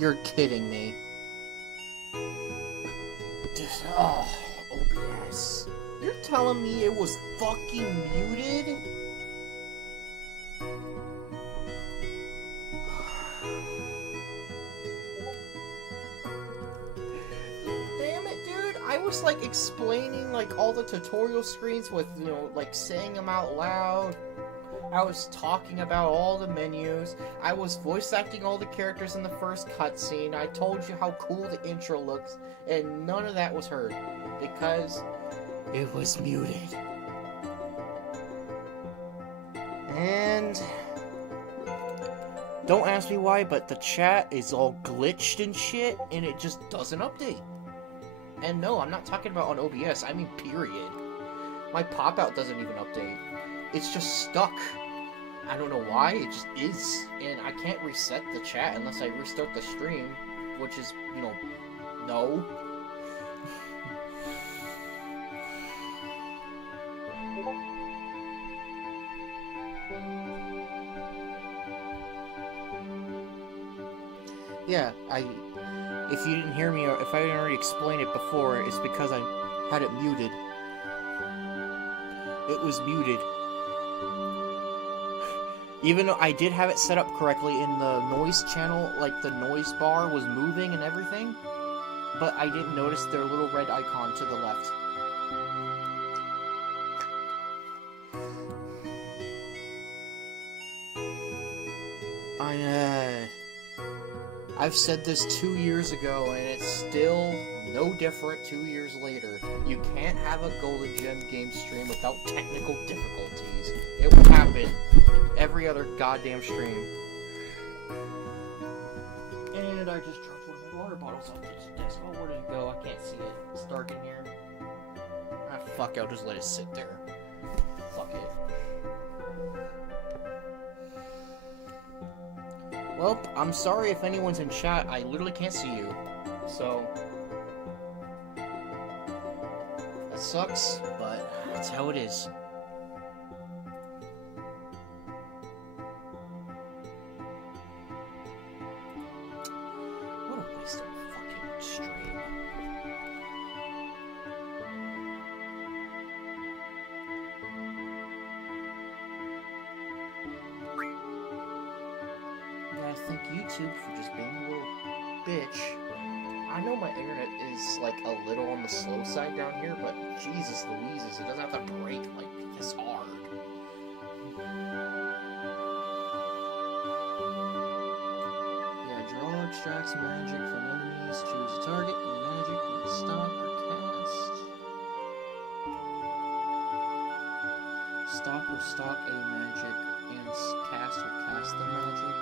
You're kidding me. Oh, OBS. You're telling me it was fucking muted? Damn it, dude. I was like explaining like all the tutorial screens with, you know, like saying them out loud. I was talking about all the menus. I was voice acting all the characters in the first cutscene. I told you how cool the intro looks, and none of that was heard because it was muted. And don't ask me why, but the chat is all glitched and shit, and it just doesn't update. And no, I'm not talking about on OBS, I mean period. My pop-out doesn't even update. It's just stuck. I don't know why, it just is. And I can't reset the chat unless I restart the stream, which is, you know, no. Yeah, if you didn't hear me, or if I didn't already explain it before, it's because I had it muted. It was muted. Even though I did have it set up correctly in the noise channel, like the noise bar was moving and everything, but I didn't notice their little red icon to the left. I've said this 2 years ago, and it's still no different 2 years later. You can't have a Golden Gem game stream without technical difficulties. It will happen every other goddamn stream. And I just dropped one of my water bottles off the desk. Oh, where did it go? I can't see it. It's dark in here. Ah, fuck, I'll just let it sit there. Fuck it. Well, I'm sorry if anyone's in chat. I literally can't see you. So that sucks, but that's how it is. What a waste of a fucking stream. I thank YouTube for just being a little bitch. I know my internet is like a little on the slow side down here, but Jesus Louises, it doesn't have to break like this hard. Yeah, draw extracts magic from enemies, choose a target, and magic will stop or cast. Stop will stop a magic, and cast will cast the magic.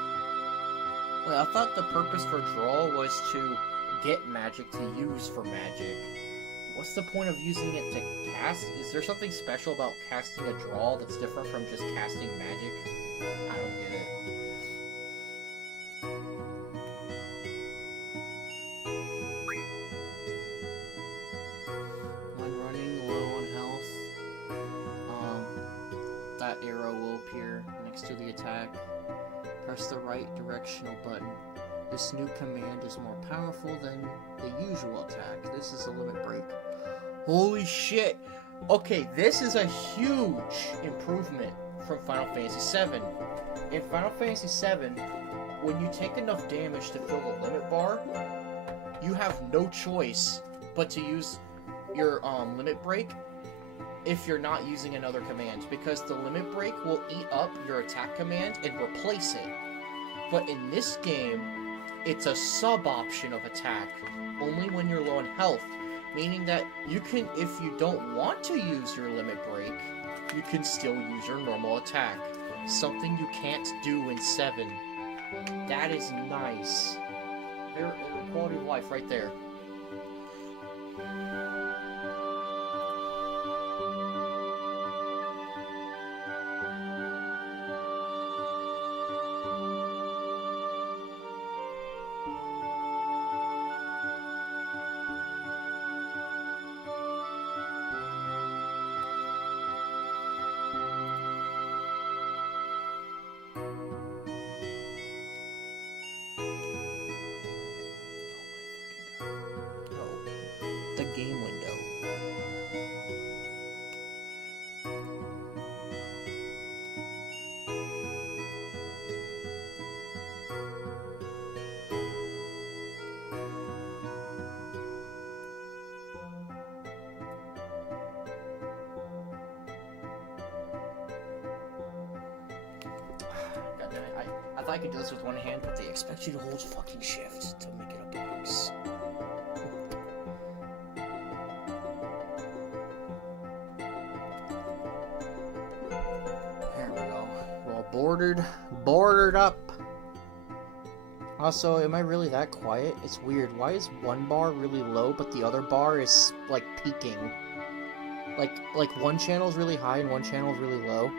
Wait, I thought the purpose for draw was to get magic to use for magic. What's the point of using it to cast? Is there something special about casting a draw that's different from just casting magic? I don't get it. When running low on health, that arrow will appear next to the attack. Press the right directional button. This new command is more powerful than the usual attack. This is a limit break. Holy shit! Okay, this is a huge improvement from Final Fantasy VII. In Final Fantasy VII, when you take enough damage to fill the limit bar, you have no choice but to use your limit break if you're not using another command, because the limit break will eat up your attack command and replace it. But in this game, it's a sub-option of attack, only when you're low on health, meaning that you can, if you don't want to use your limit break, you can still use your normal attack. Something you can't do in 7. That is nice. Quality of life right there. game window. God damn it, I thought I could do this with one hand, but they expect you to hold fucking shift to make it a box. There we go. Well, bordered up. Also, am I really that quiet? It's weird. Why is one bar really low, but the other bar is, like, peaking? Like one channel's really high and one channel's really low.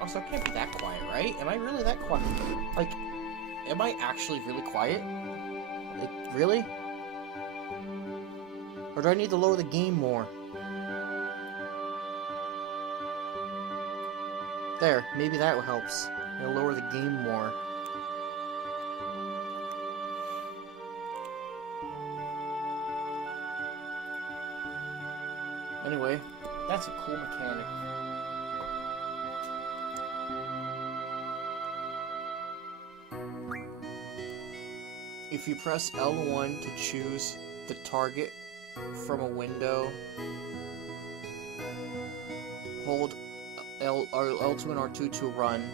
Also, I can't be that quiet, right? Am I really that quiet? Like, am I actually really quiet? Like, really? Or do I need to lower the game more? There, maybe that helps. It'll lower the game more. Anyway, that's a cool mechanic. If you press L1 to choose the target from a window, hold L2 and R2 to run,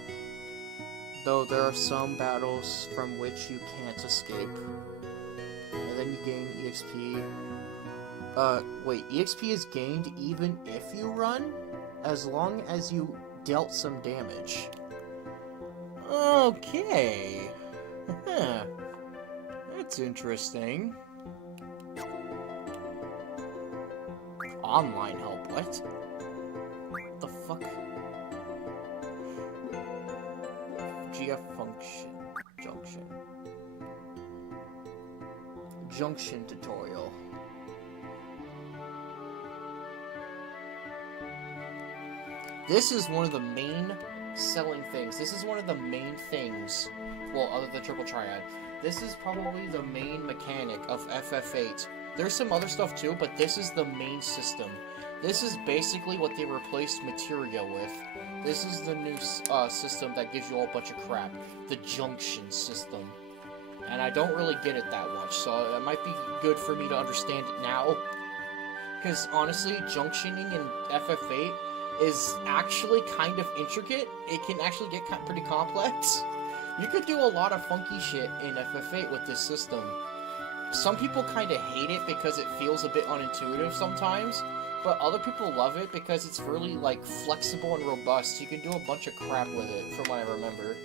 though there are some battles from which you can't escape. And then you gain EXP. Wait, EXP is gained even if you run? As long as you dealt some damage. Okay. Huh. That's interesting. Online help, what? What the fuck? GF function. Junction tutorial. This is one of the main selling things. This is one of the main things, well, other than Triple Triad. This is probably the main mechanic of FF8. There's some other stuff too, but this is the main system. This is basically what they replaced Materia with. This is the new system that gives you all a bunch of crap. The junction system. And I don't really get it that much, so it might be good for me to understand it now. Because honestly, junctioning in FF8 is actually kind of intricate. It can actually get pretty complex. You could do a lot of funky shit in FF8 with this system. Some people kind of hate it because it feels a bit unintuitive sometimes, but other people love it because it's really, like, flexible and robust. You can do a bunch of crap with it, from what I remember.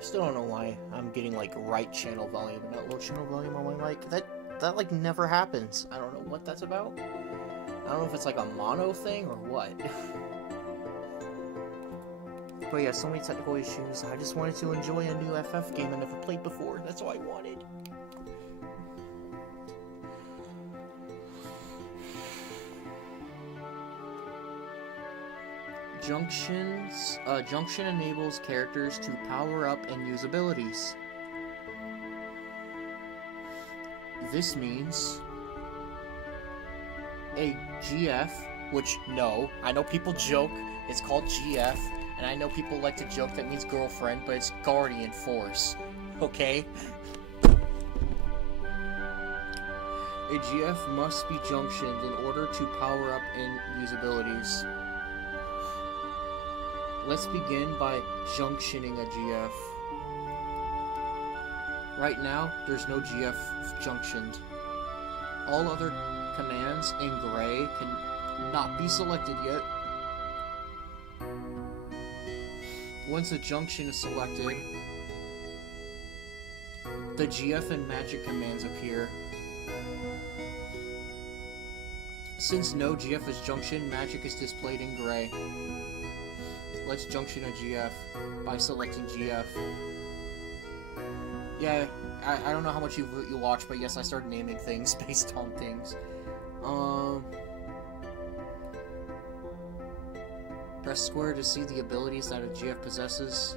Still don't know why I'm getting, like, right channel volume and not low channel volume on my mic. That like, never happens. I don't know what that's about. I don't know if it's, like, a mono thing or what. But yeah, so many technical issues. I just wanted to enjoy a new FF game I never played before. That's all I wanted. Junction enables characters to power up and use abilities. This means a GF, which, no, I know people joke, it's called GF, and I know people like to joke that means girlfriend, but it's Guardian Force, okay? A GF must be junctioned in order to power up and use abilities. Let's begin by junctioning a GF. Right now, there's no GF junctioned. All other commands in gray can not be selected yet. Once a junction is selected, the GF and magic commands appear. Since no GF is junction, magic is displayed in gray. Let's junction a GF by selecting GF. Yeah, I don't know how much you watch, but yes, I started naming things based on things. Press square to see the abilities that a GF possesses.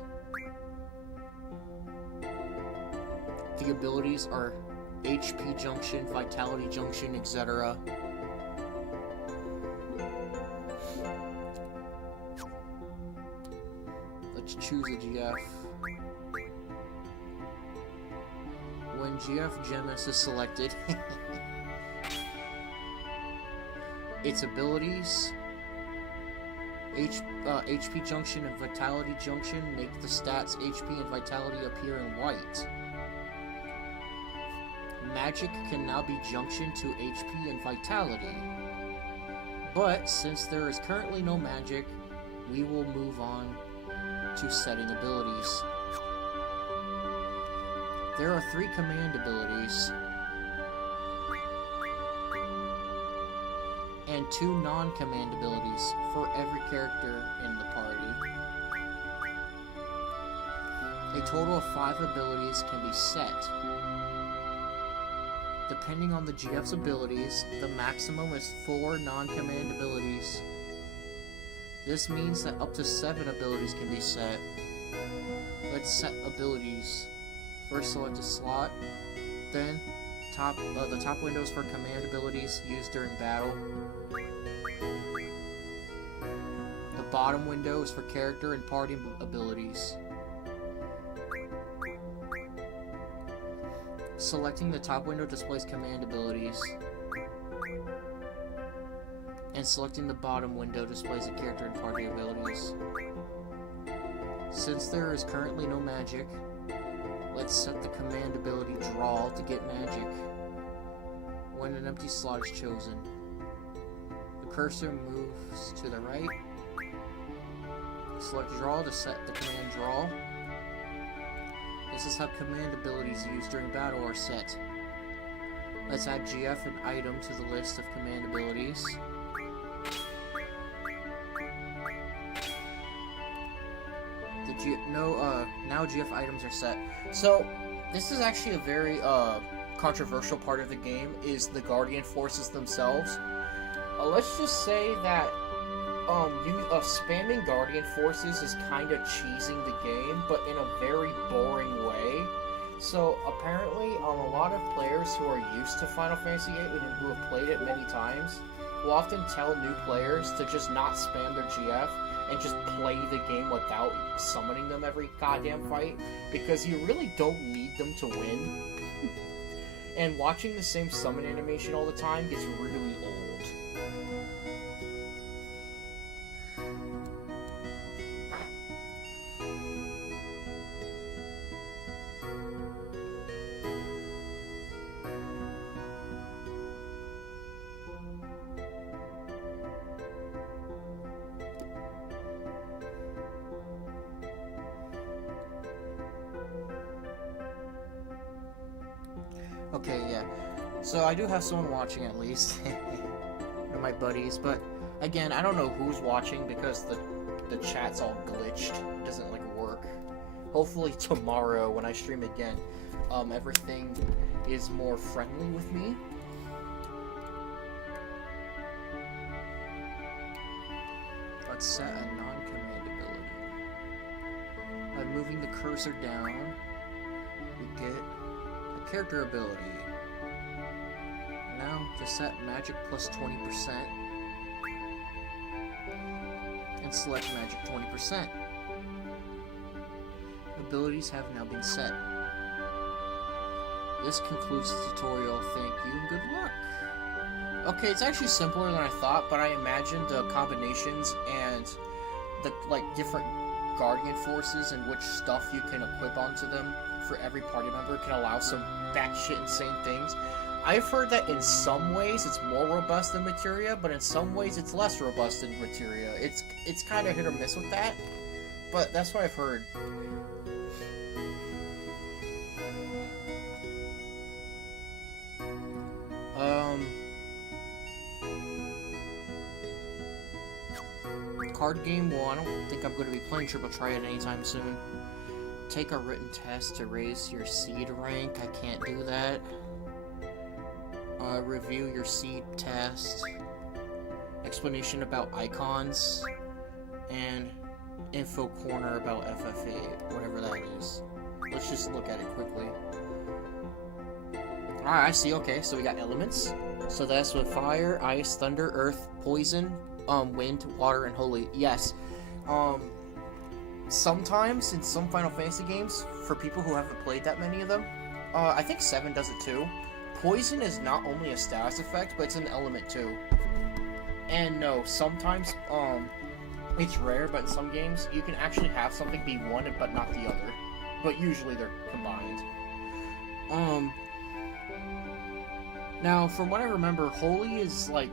The abilities are HP junction, vitality junction, etc. Let's choose a GF. When GF Gems is selected, its abilities, HP junction and vitality junction make the stats HP and vitality appear in white. Magic can now be junctioned to HP and vitality. But since there is currently no magic, we will move on to setting abilities. There are 3 command abilities and 2 non-command abilities for every character in the party. A total of 5 abilities can be set. Depending on the GF's abilities, the maximum is 4 non-command abilities. This means that up to 7 abilities can be set. Let's set abilities. First select a slot, then the top windows for command abilities used during battle. The bottom window is for character and party abilities. Selecting the top window displays command abilities. And selecting the bottom window displays the character and party abilities. Since there is currently no magic, let's set the command ability Draw to get magic when an empty slot is chosen. The cursor moves to the right. Select Draw to set the command Draw. This is how command abilities used during battle are set. Let's add GF and item to the list of command abilities. Now GF items are set. So, this is actually a very controversial part of the game, is the Guardian Forces themselves. Let's just say that spamming Guardian Forces is kind of cheesing the game, but in a very boring way. So apparently, a lot of players who are used to Final Fantasy VIII and who have played it many times will often tell new players to just not spam their GF and just play the game without summoning them every goddamn fight, because you really don't need them to win. And watching the same summon animation all the time gets really old. Okay, yeah. So I do have someone watching at least. One of my buddies, but again, I don't know who's watching because the chat's all glitched. It doesn't like work. Hopefully tomorrow when I stream again, everything is more friendly with me. Let's set a non-command ability. By moving the cursor down, we get character ability. Now just set magic plus 20% and select magic 20%. Abilities have now been set. This concludes the tutorial. Thank you and good luck. Okay, it's actually simpler than I thought, but I imagined the combinations and the different Guardian Forces and which stuff you can equip onto them for every party member can allow some batshit insane things. I've heard that in some ways it's more robust than Materia, but in some ways it's less robust than Materia. It's kind of hit or miss with that, but that's what I've heard. Card game, well, I don't think I'm going to be playing Triple Triad anytime soon. Take a written test to raise your seed rank. I can't do that. Review your seed test. Explanation about icons. And info corner about FFA, whatever that is. Let's just look at it quickly. Alright, I see. Okay, so we got elements. So that's with fire, ice, thunder, earth, poison, wind, water, and holy. Yes. Sometimes in some Final Fantasy games, for people who haven't played that many of them, I think 7 does it too. Poison is not only a status effect, but it's an element too. And no, sometimes, it's rare, but in some games, you can actually have something be one but not the other. But usually they're combined. Now, from what I remember, holy is, like,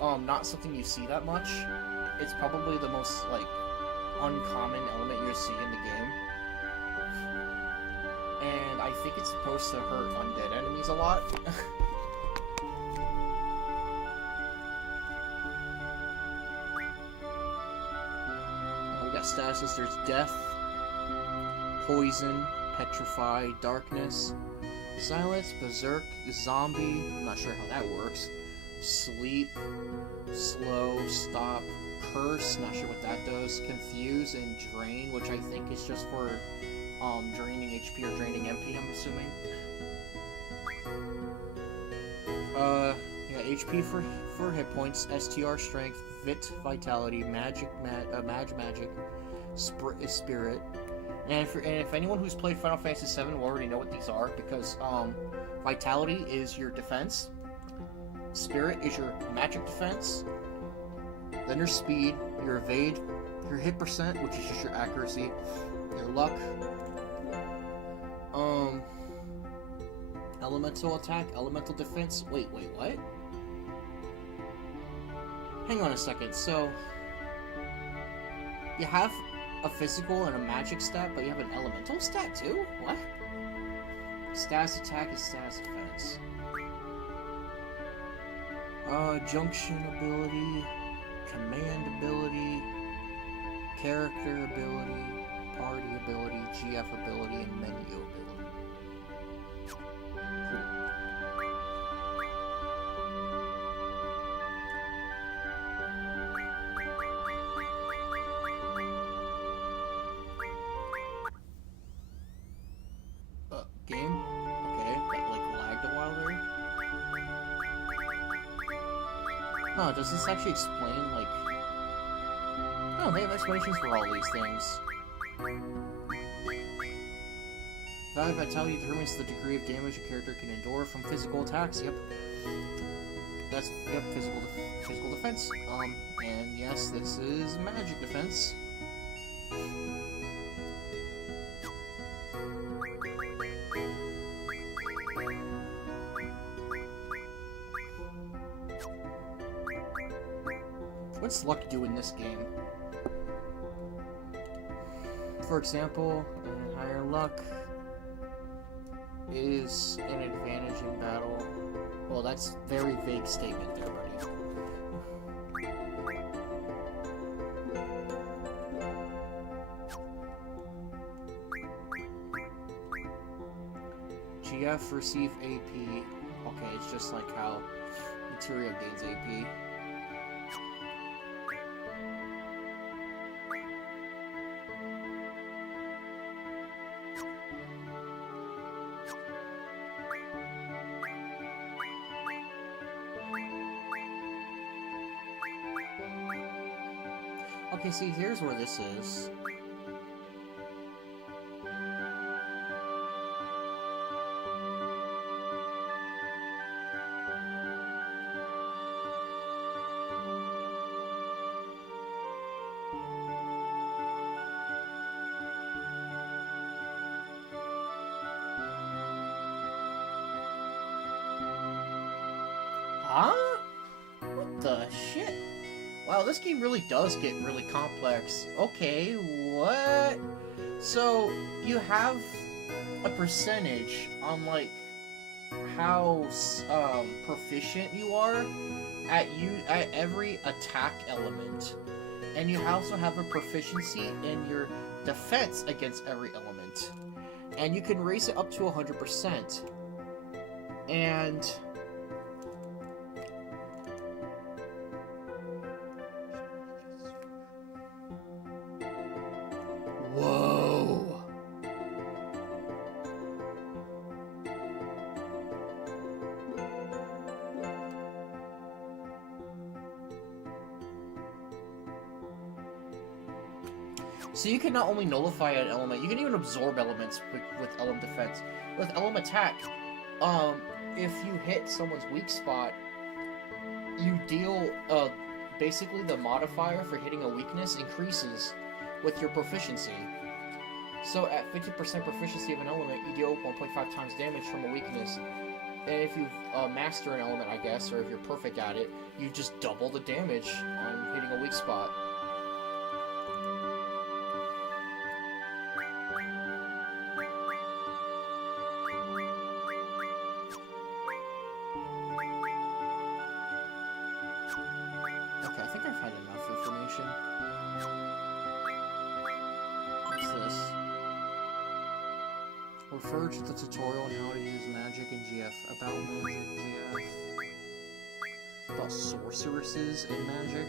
not something you see that much. It's probably the most, like, uncommon element you see in the game. And I think it's supposed to hurt undead enemies a lot. We got statuses. There's death, poison, petrify, darkness, silence, berserk, zombie, I'm not sure how that works, sleep, slow, stop, curse, not sure what that does, confuse, and drain, which I think is just for draining HP or draining MP, I'm assuming. Yeah, HP for hit points, STR strength, Vit vitality, magic, magic, spirit. And if anyone who's played Final Fantasy VII will already know what these are, because vitality is your defense, spirit is your magic defense, then your speed, your evade, your hit percent, which is just your accuracy, your luck, elemental attack, elemental defense. Wait, what? Hang on a second. So you have a physical and a magic stat, but you have an elemental stat too? What? Status attack is status defense. Junction ability, command ability, character ability, party ability, GF ability, and menu ability. Game? Okay, that like lagged a while there. Huh, does this actually explain, like... Oh, they have explanations for all these things. Value vitality determines the degree of damage a character can endure from physical attacks. Yep. That's, yep, physical defense. And yes, this is magic defense. What's luck do in this game? For example, higher luck is an advantage in battle. Well, that's a very vague statement there, buddy. GF receive AP. Okay, it's just like how material gains AP. Okay, see, here's where this is. Huh? What the shit? Wow, this game really does get really complex. Okay, what? So, you have a percentage on, like, how proficient you are at every attack element, and you also have a proficiency in your defense against every element, and you can raise it up to 100%. And whoa. So you can not only nullify an element, you can even absorb elements with element defense. With element attack, if you hit someone's weak spot, you deal, basically the modifier for hitting a weakness increases with your proficiency. So at 50% proficiency of an element, you deal 1.5 times damage from a weakness. And if you master an element, I guess, or if you're perfect at it, you just double the damage on hitting a weak spot. Okay, I think I've had enough information. What's this? Refer to the tutorial on how to use magic in GF. About magic GF. About sorceresses in magic.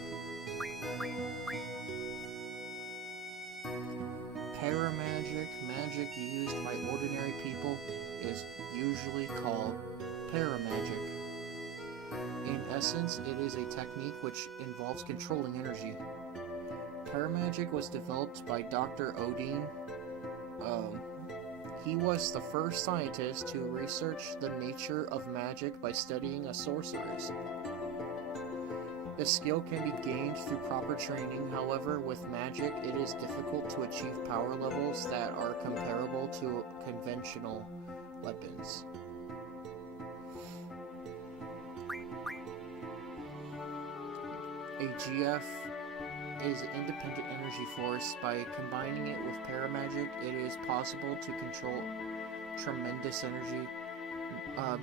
Paramagic, magic used by ordinary people, is usually called paramagic. In essence, it is a technique which involves controlling energy. Paramagic was developed by Dr. Odin. He was the first scientist to research the nature of magic by studying a sorceress. The skill can be gained through proper training. However, with magic, it is difficult to achieve power levels that are comparable to conventional weapons. A GF is an independent energy force. By combining it with paramagic, it is possible to control tremendous energy.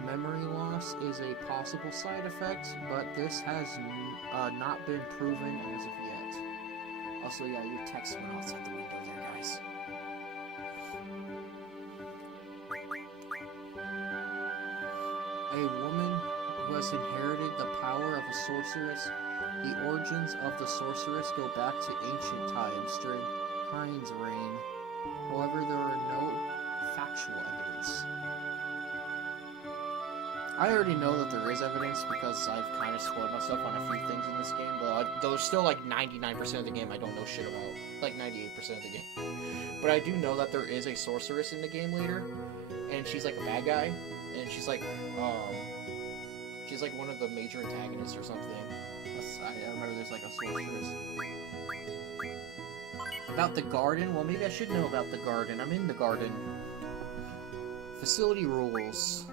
Memory loss is a possible side effect, but this has not been proven as of yet. Also, yeah, your text went outside the window there, guys. A woman who has inherited the power of a sorceress. The origins of the sorceress go back to ancient times during Hein's reign. However, there are no factual evidence. I already know that there is evidence because I've kind of spoiled myself on a few things in this game, but there's still like 99% of the game I don't know shit about. Like 98% of the game. But I do know that there is a sorceress in the game later, and she's like a bad guy, and she's like one of the major antagonists or something. I remember there's like a sorceress. About the garden? Well, maybe I should know about the garden. I'm in the garden. Facility rules.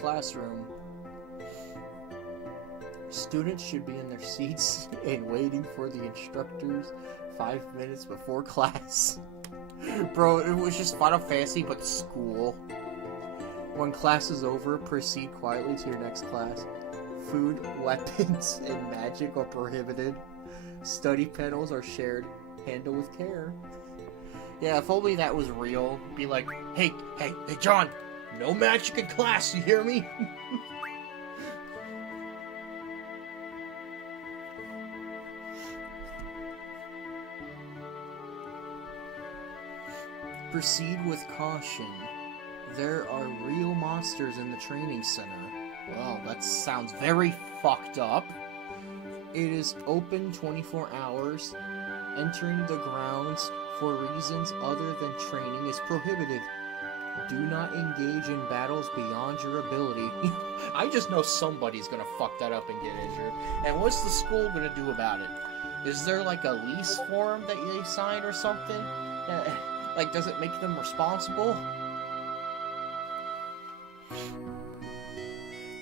Classroom. Students should be in their seats and waiting for the instructors 5 minutes before class. Bro, it was just Final Fantasy, but school. When class is over, proceed quietly to your next class. Food, weapons, and magic are prohibited. Study panels are shared. Handle with care. Yeah, if only that was real. Be like, hey, John! No magic in class, you hear me? Proceed with caution. There are real monsters in the training center. Well, that sounds very fucked up. It is open 24 hours. Entering the grounds for reasons other than training is prohibited. Do not engage in battles beyond your ability. I just know somebody's gonna fuck that up and get injured. And what's the school gonna do about it? Is there like a lease form that they sign or something? Like, does it make them responsible?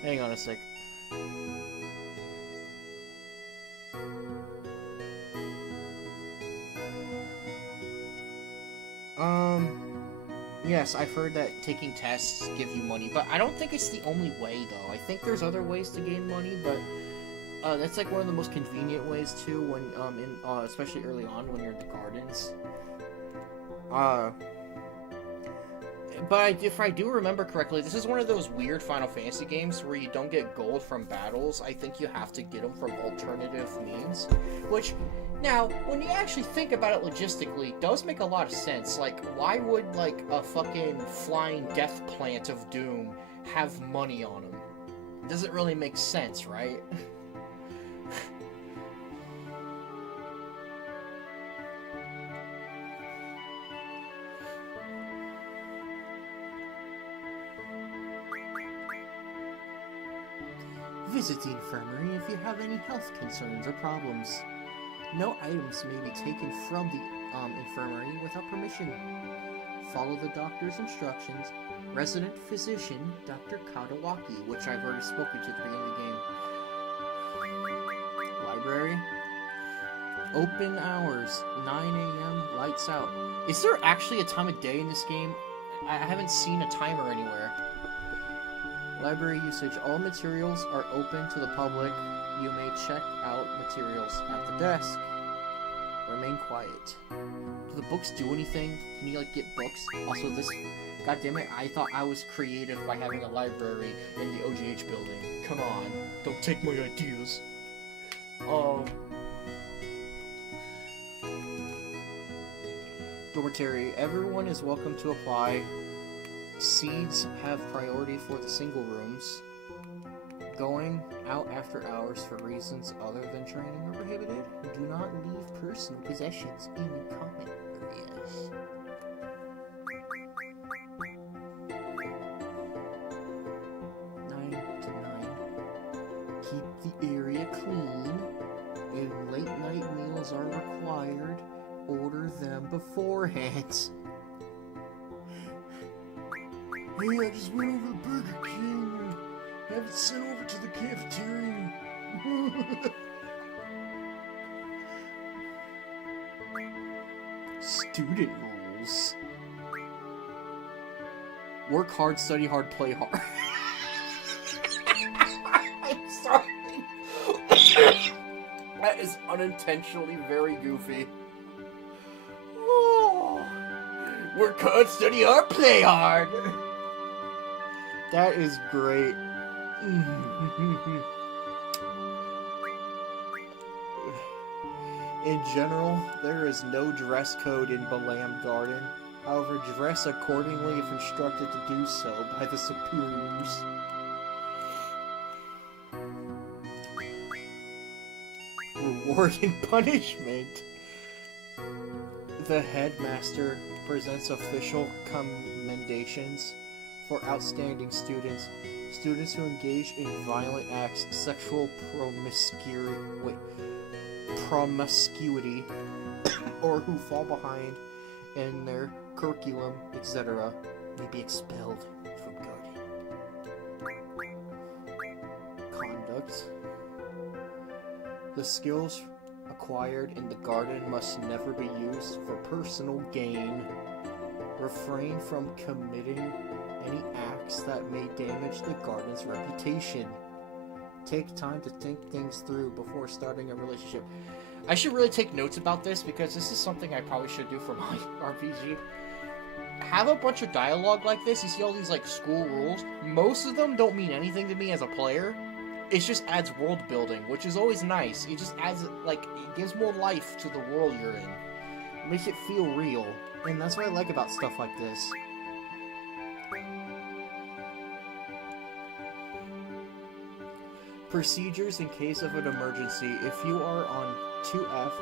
Hang on a sec. Yes, I've heard that taking tests give you money, but I don't think it's the only way, though. I think there's other ways to gain money, but that's like one of the most convenient ways too. When especially early on when you're in the gardens. But if I do remember correctly, this is one of those weird Final Fantasy games where you don't get gold from battles. I think you have to get them from alternative means. Which, now, when you actually think about it logistically, does make a lot of sense. Like, why would, like, a fucking flying death plant of doom have money on them? It doesn't really make sense, right? Visit the infirmary if you have any health concerns or problems. No items may be taken from the infirmary without permission. Follow the doctor's instructions. Resident physician, Dr. Kadawaki, which I've already spoken to at the beginning of the game. Library. Open hours, 9 a.m., lights out. Is there actually a time of day in this game? I haven't seen a timer anywhere. Library usage. All materials are open to the public. You may check out materials at the desk. Remain quiet. Do the books do anything? Can you, like, get books? Also, this... God damn it, I thought I was creative by having a library in the OGH building. Come on. Don't take my ideas. Dormitory. Everyone is welcome to apply. Seeds have priority for the single rooms. Going out after hours for reasons other than training are prohibited. Do not leave personal possessions in the common areas. Keep the area clean. If late night meals are required, order them beforehand. Hey, I just went over to Burger King. Have it sent over to the cafeteria. Student rules. Work hard, study hard, play hard. I'm sorry. That is unintentionally very goofy. Oh. Work hard, study hard, play hard. That is great. In general, there is no dress code in Balamb Garden. However, dress accordingly if instructed to do so by the superiors. Reward and punishment. The headmaster presents official commendations for outstanding students. Students who engage in violent acts, sexual promiscuity, or who fall behind in their curriculum, etc., may be expelled from garden. Conduct. The skills acquired in the garden must never be used for personal gain. Refrain from committing any acts that may damage the garden's reputation. Take time to think things through before starting a relationship. I should really take notes about this because this is something I probably should do for my RPG. Have a bunch of dialogue like this. You see all these like school rules. Most of them don't mean anything to me as a player. It just adds world building, which is always nice. It just adds, like, it gives more life to the world you're in. It makes it feel real. And that's what I like about stuff like this. Procedures in case of an emergency. If you are on 2F,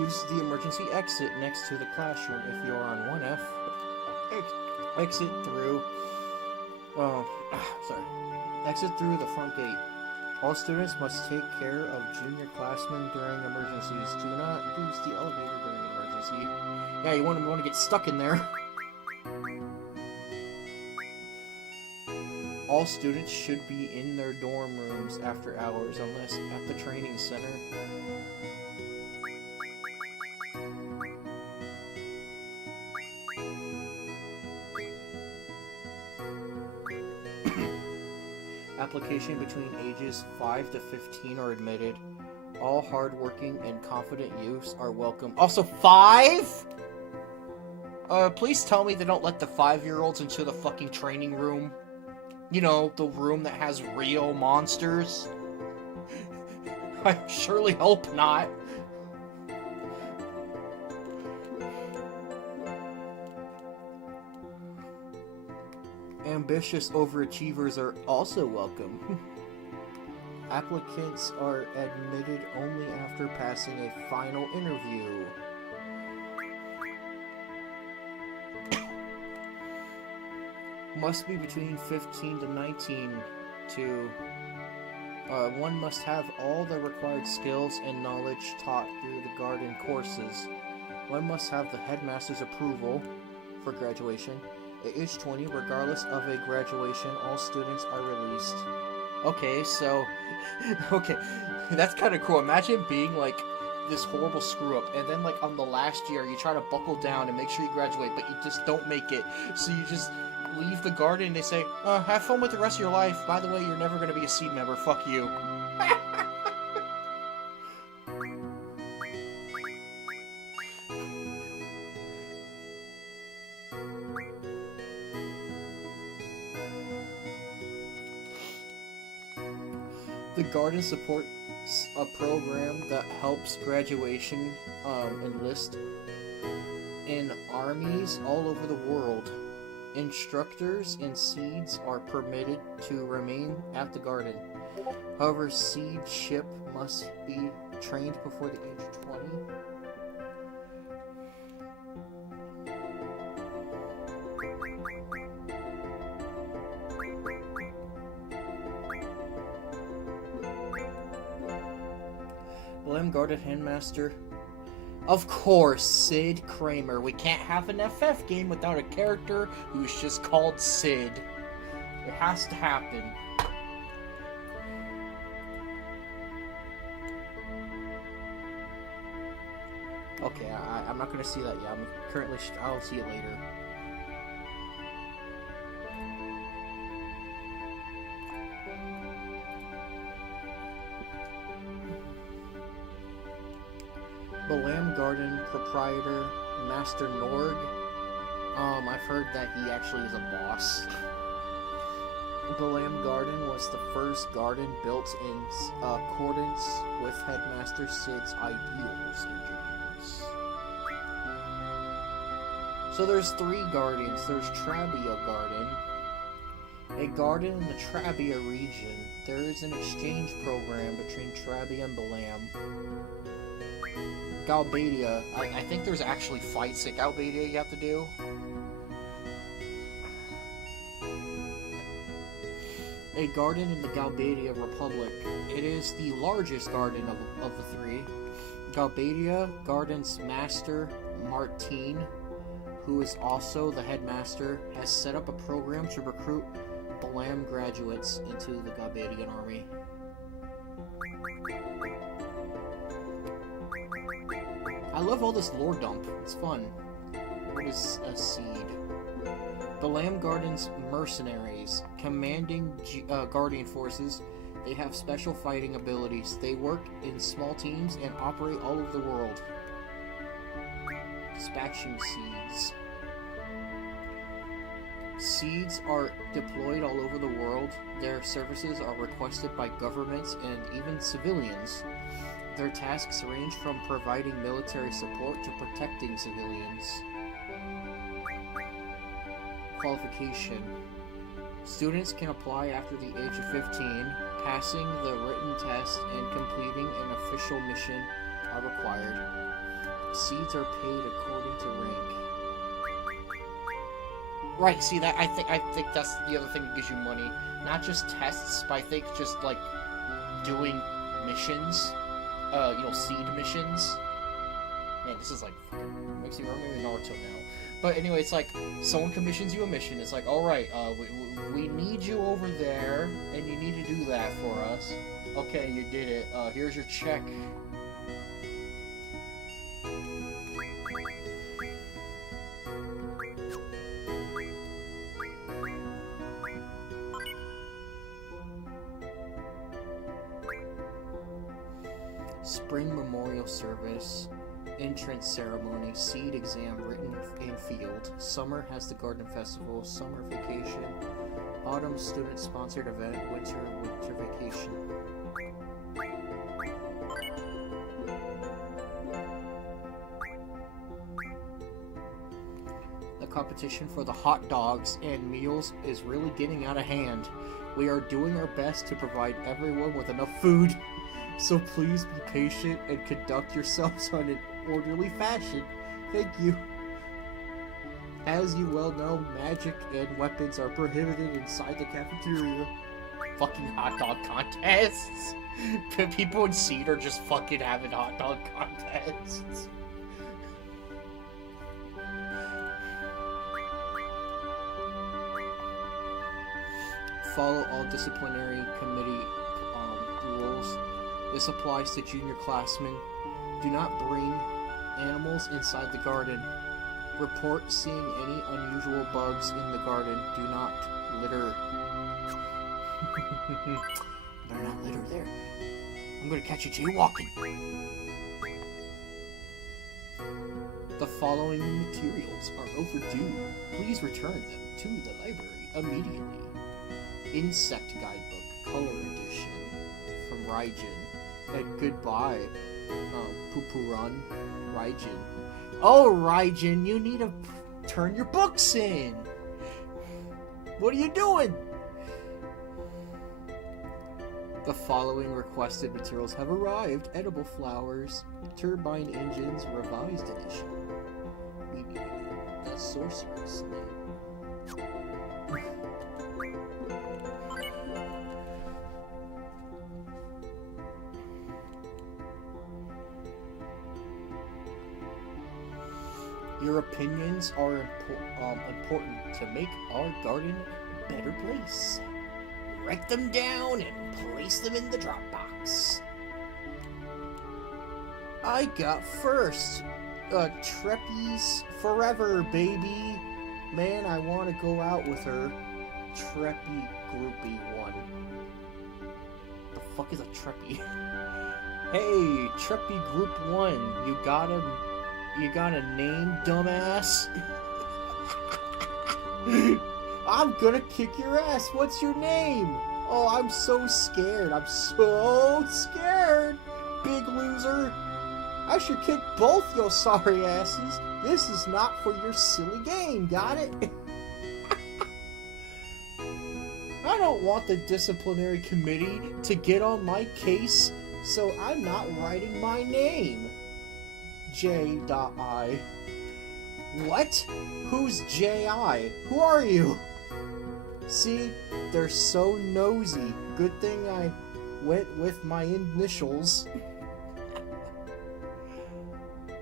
use the emergency exit next to the classroom. If you are on 1F, exit through... exit through the front gate. All students must take care of junior classmen during emergencies. Do not use the elevator during an emergency. Yeah, you want to get stuck in there. All students should be in their dorm rooms after hours unless at the training center. application between ages 5 to 15 are admitted. All hardworking and confident youths are welcome. Also, 5? Please tell me they don't let the 5-year-olds into the fucking training room. You know, the room that has real monsters. I surely hope not. Ambitious overachievers are also welcome. Applicants are admitted only after passing a final interview. Must be between 15 to 19 to... one must have all the required skills and knowledge taught through the garden courses. One must have the headmaster's approval for graduation. At age 20, regardless of a graduation, all students are released. Okay, so... okay, that's kind of cool. Imagine being, like, this horrible screw-up, and then, like, on the last year, you try to buckle down and make sure you graduate, but you just don't make it. So you just leave the garden, and they say, have fun with the rest of your life. By the way, you're never going to be a seed member. Fuck you. The garden supports a program that helps graduation enlist in armies all over the world. Instructors and seeds are permitted to remain at the garden. However, seedship must be trained before the age of 20. Belém Garden Handmaster. Of course, Sid Kramer. We can't have an FF game without a character who's just called Sid. It has to happen. Okay, I'm not gonna see that yet. I'm currently... I'll see it later. Belém Garden proprietor Master Norg. I've heard that he actually is a boss. Belém Garden was the first garden built in accordance with Headmaster Sid's ideals and dreams. So there's 3 gardens. There's Trabia Garden, a garden in the Trabia region. There is an exchange program between Trabia and Belém. Galbadia. I think there's actually fights at Galbadia you have to do. A garden in the Galbadia Republic. It is the largest garden of the 3. Galbadia Garden's master, Martine, who is also the headmaster, has set up a program to recruit Belém graduates into the Galbadian army. I love all this lore dump. It's fun. What is a seed? Belém Garden's mercenaries, commanding Guardian forces. They have special fighting abilities. They work in small teams and operate all over the world. Dispatching seeds. Seeds are deployed all over the world. Their services are requested by governments and even civilians. Their tasks range from providing military support to protecting civilians. Qualification. Students can apply after the age of 15. Passing the written test and completing an official mission are required. Seeds are paid according to rank. Right, see that I think that's the other thing that gives you money. Not just tests, but I think just like doing missions. Seed missions. Man, this is like makes me remember Naruto now. But anyway, it's like someone commissions you a mission. It's like, all right, we need you over there, and you need to do that for us. Okay, you did it. Here's your check. Spring memorial service, entrance ceremony, seed exam written in field. Summer has the garden festival, summer vacation, autumn student sponsored event, winter vacation. The competition for the hot dogs and meals is really getting out of hand. We are doing our best to provide everyone with enough food, so please be patient and conduct yourselves on an orderly fashion. Thank you. As you well know, magic and weapons are prohibited inside the cafeteria. Fucking hot dog contests. People in Seed are just fucking having hot dog contests. Follow all disciplinary committee rules. This applies to junior classmen. Do not bring animals inside the garden. Report seeing any unusual bugs in the garden. Do not litter. Better not litter there. I'm gonna catch you jaywalking. The following materials are overdue. Please return them to the library immediately. Insect Guidebook, Color Edition from Raijin. And goodbye, Pupuran, Raijin. Oh, Raijin, you need to turn your books in! What are you doing? The following requested materials have arrived. Edible flowers, turbine engines, revised edition. We need the sorcerer's name. Your opinions are important to make our garden a better place. Write them down and place them in the Dropbox. I got first. Treppy's forever, baby. Man, I want to go out with her. Treppy Groupie 1. The fuck is a Treppy? Hey, Treppy Group 1, you got a name, dumbass? I'm gonna kick your ass. What's your name? Oh, I'm so scared. I'm so scared. Big loser. I should kick both your sorry asses. This is not for your silly game. Got it? I don't want the disciplinary committee to get on my case, so I'm not writing my name. J.I. What? Who's J.I.? Who are you? See, they're so nosy. Good thing I went with my initials.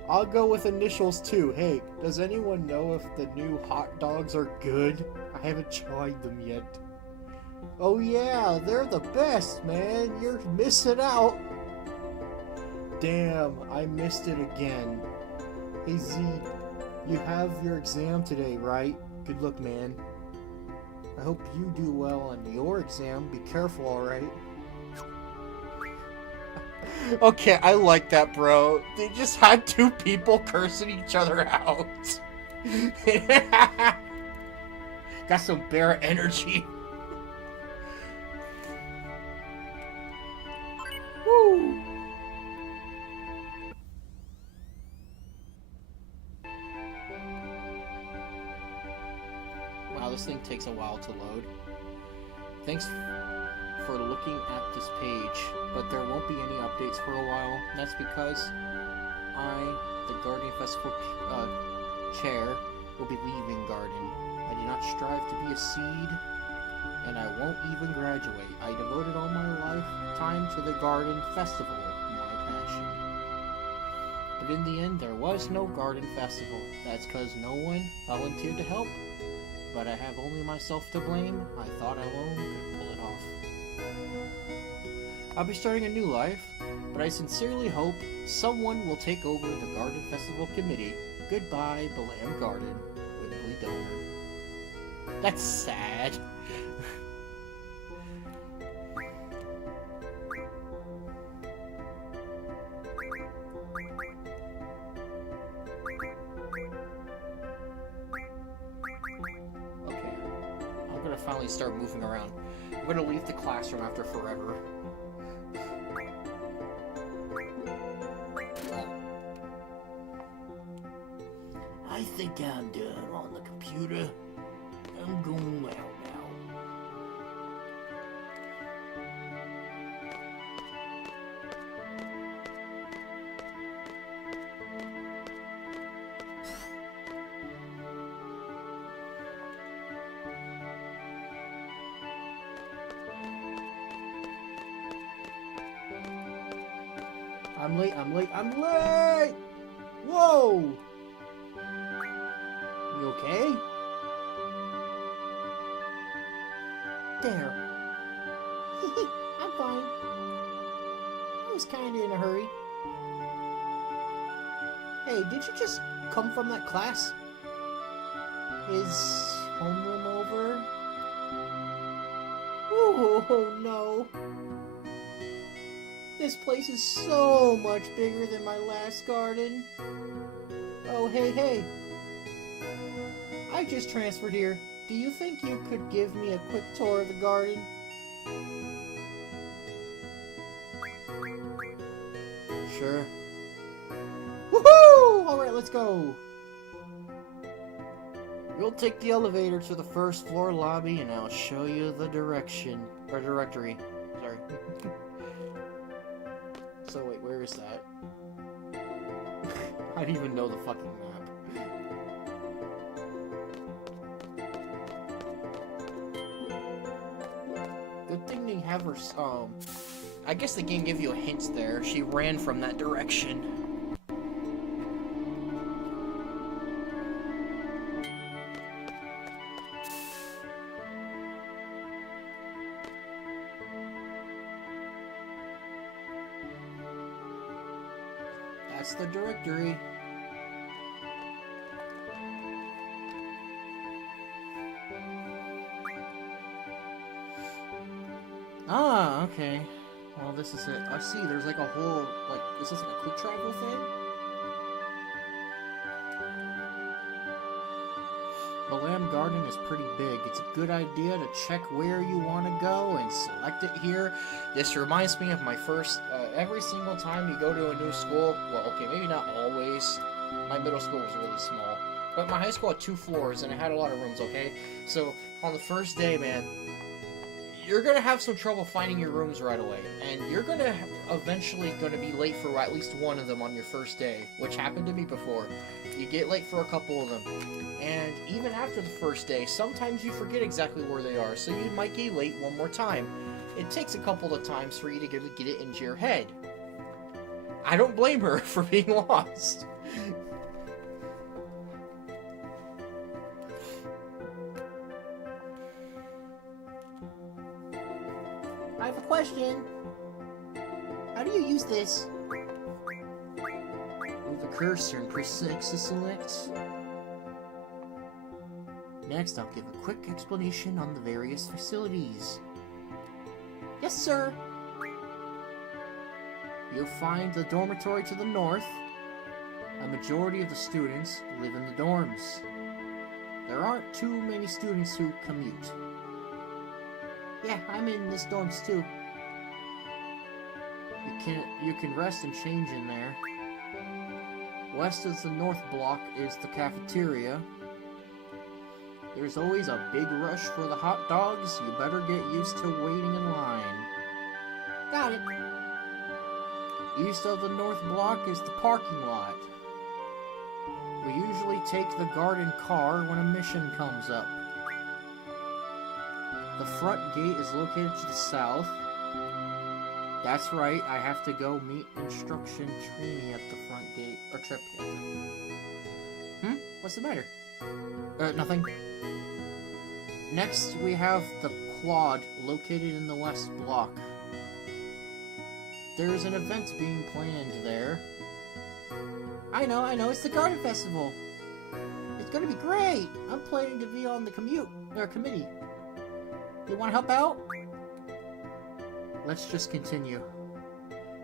I'll go with initials too. Hey, does anyone know if the new hot dogs are good? I haven't tried them yet. Oh yeah, they're the best, man. You're missing out. Damn, I missed it again. Hey Z, you have your exam today, right? Good luck, man. I hope you do well on your exam. Be careful, alright? Okay, I like that, bro. They just had two people cursing each other out. Got some bear energy. Woo! Wow, this thing takes a while to load. Thanks for looking at this page, but there won't be any updates for a while. That's because I, the Guardian Festival chair, will be leaving Garden. I do not strive to be a seed, and I won't even graduate. I devoted all my lifetime to the Garden Festival, my passion. But in the end, there was no Garden Festival. That's because no one volunteered to help. But I have only myself to blame. I thought I alone could pull it off. I'll be starting a new life, but I sincerely hope someone will take over the Garden Festival Committee. Goodbye, Balam Garden, Wimbley Donor. That's sad. finally start moving around. I'm gonna leave the classroom after forever. I think I'm done on the computer. I'm going out now. I'm late! Whoa! You okay? There. I'm fine. I was kinda in a hurry. Hey, did you just come from that class? Is homeroom over? Oh no. This place is so much bigger than my last garden. Oh, hey. I just transferred here. Do you think you could give me a quick tour of the garden? Sure. Woohoo! Alright, let's go. We'll take the elevator to the first floor lobby and I'll show you the directory. Sorry. So wait, where is that? I don't even know the fucking map. Good thing they have her, I guess the game gave you a hint there. She ran from that direction. That's the directory. Ah, okay. Well, this is it. I see, there's like a whole, like, is this like a quick travel thing? The Lamb Garden is pretty big. It's a good idea to check where you want to go and select it here. This reminds me of my first, every single time you go to a new school, well, okay, maybe not always. My middle school was really small. But my high school had 2 floors and it had a lot of rooms, okay? So, on the first day, man, you're gonna have some trouble finding your rooms right away, and you're gonna eventually be late for at least one of them on your first day, which happened to me before. You get late for a couple of them, and even after the first day, sometimes you forget exactly where they are, so you might get late one more time. It takes a couple of times for you to get it into your head. I don't blame her for being lost. I have a question. How do you use this? Move the cursor and press X to select. Next, I'll give a quick explanation on the various facilities. Yes, sir. You'll find the dormitory to the north. A majority of the students live in the dorms. There aren't too many students who commute. Yeah, I'm in this dorms too. You can rest and change in there. West of the north block is the cafeteria. There's always a big rush for the hot dogs. You better get used to waiting in line. Got it. East of the north block is the parking lot. We usually take the garden car when a mission comes up. The front gate is located to the south. That's right, I have to go meet instruction trainee at the front gate. Or trip. What's the matter? Nothing. Next, we have the quad located in the west block. There's an event being planned there. I know, it's the garden festival. It's gonna be great. I'm planning to be on the committee. You want to help out? Let's just continue.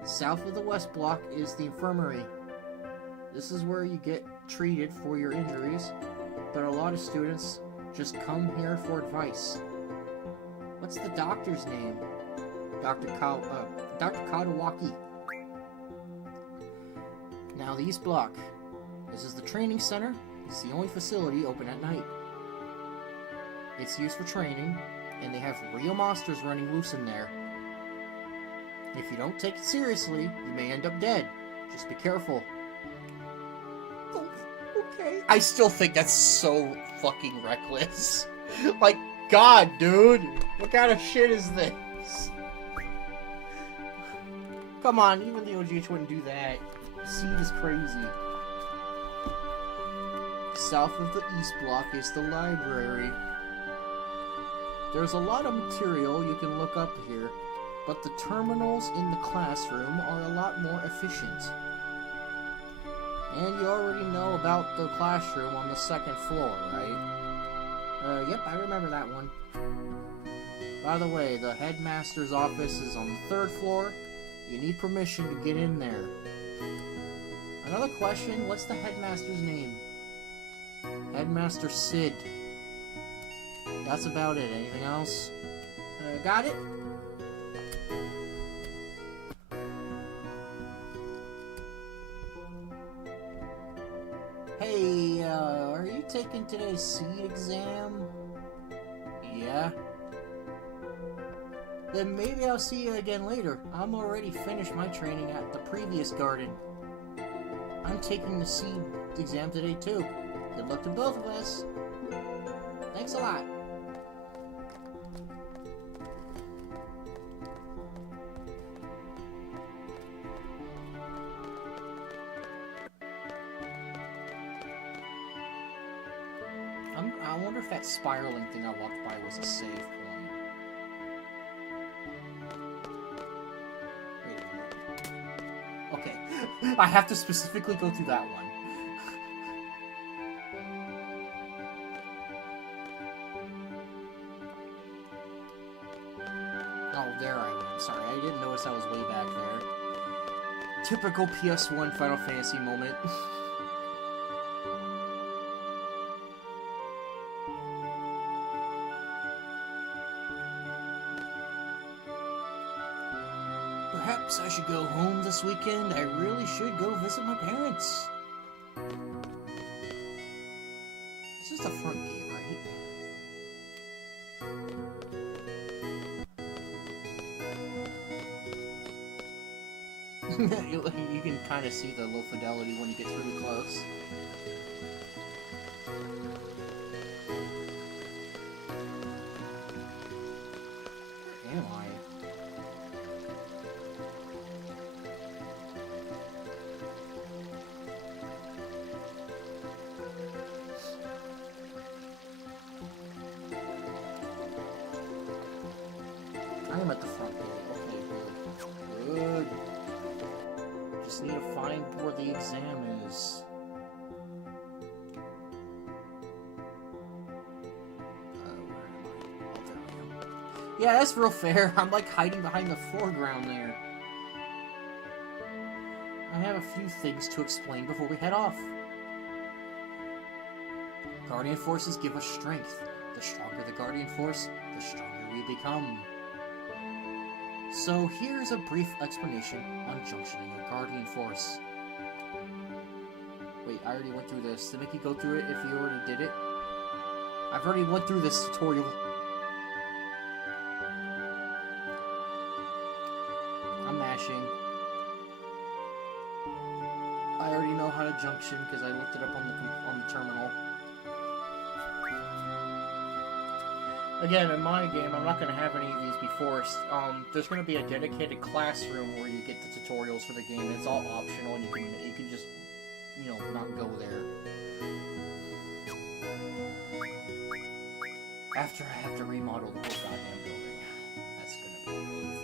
South of the west block is the infirmary. This is where you get treated for your injuries, but a lot of students just come here for advice. What's the doctor's name? Dr. Kadawaki. Now the East Block. This is the training center. It's the only facility open at night. It's used for training, and they have real monsters running loose in there. If you don't take it seriously, you may end up dead. Just be careful. Oh, okay. I still think that's so fucking reckless. Like, God, dude. What kind of shit is this? Come on, even the OGH wouldn't do that. Seed is crazy. South of the East Block is the library. There's a lot of material you can look up here, but the terminals in the classroom are a lot more efficient. And you already know about the classroom on the second floor, right? Yep, I remember that one. By the way, the headmaster's office is on the third floor. You need permission to get in there. Another question, what's the headmaster's name? Headmaster Sid. That's about it. Anything else? Got it? Hey, are you taking today's seed exam? Yeah? Then maybe I'll see you again later. I'm already finished my training at the previous garden. I'm taking the seed exam today too. Good luck to both of us. Thanks a lot. I wonder if that spiraling thing I walked by was a save point. Wait a minute. Okay. I have to specifically go through that one. Oh, there I went. Sorry, I didn't notice I was way back there. Typical PS1 Final Fantasy moment. Perhaps I should go home this weekend. I really should go visit my parents. This is the front gate, right? You can kind of see the low fidelity when you get really close. Where am I? I am at the front gate. Okay, good. Just need to find where the exam is. Where am I? Oh, there I am. Yeah, that's real fair. I'm like hiding behind the foreground there. I have a few things to explain before we head off. Guardian forces give us strength. The stronger the Guardian force, the stronger we become. So here's a brief explanation on junctioning a Guardian force. Wait, I already went through this. Did it make you go through it if you already did it? I've already went through this tutorial. I'm mashing. I already know how to junction because I looked it up on the terminal. Again, in my game, I'm not going to have any of these be forced. There's going to be a dedicated classroom where you get the tutorials for the game. It's all optional, and you can just, you know, not go there. After I have to remodel the whole goddamn building, that's going to be really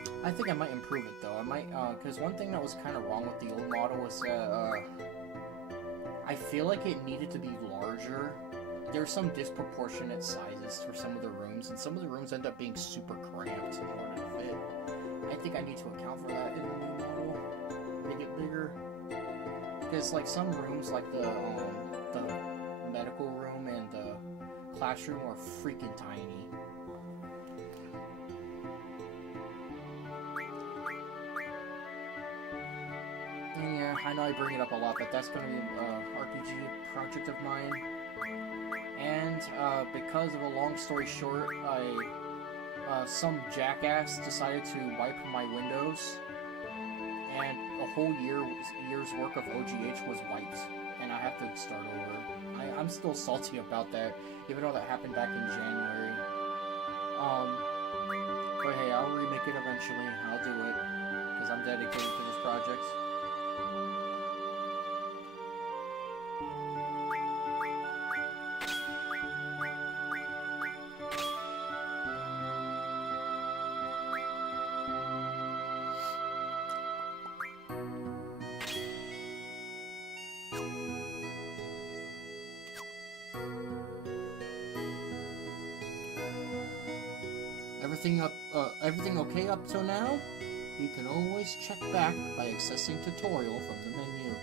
fun. I think I might improve it though. I might, because one thing that was kind of wrong with the old model was I feel like it needed to be larger. There's some disproportionate sizes for some of the rooms, and some of the rooms end up being super cramped in order to fit. I think I need to account for that in the new model. Make it bigger. Because, like, some rooms, like the the medical room and the classroom are freaking tiny. And yeah, I know I bring it up a lot, but that's going to be an RPG project of mine. And because of a long story short, some jackass decided to wipe my Windows, and a whole year's work of OGH was wiped, and I have to start over. I'm still salty about that, even though that happened back in January. But hey, I'll remake it eventually. I'll do it, because I'm dedicated to this project. Everything okay up till now? You can always check back by accessing tutorial from the menu.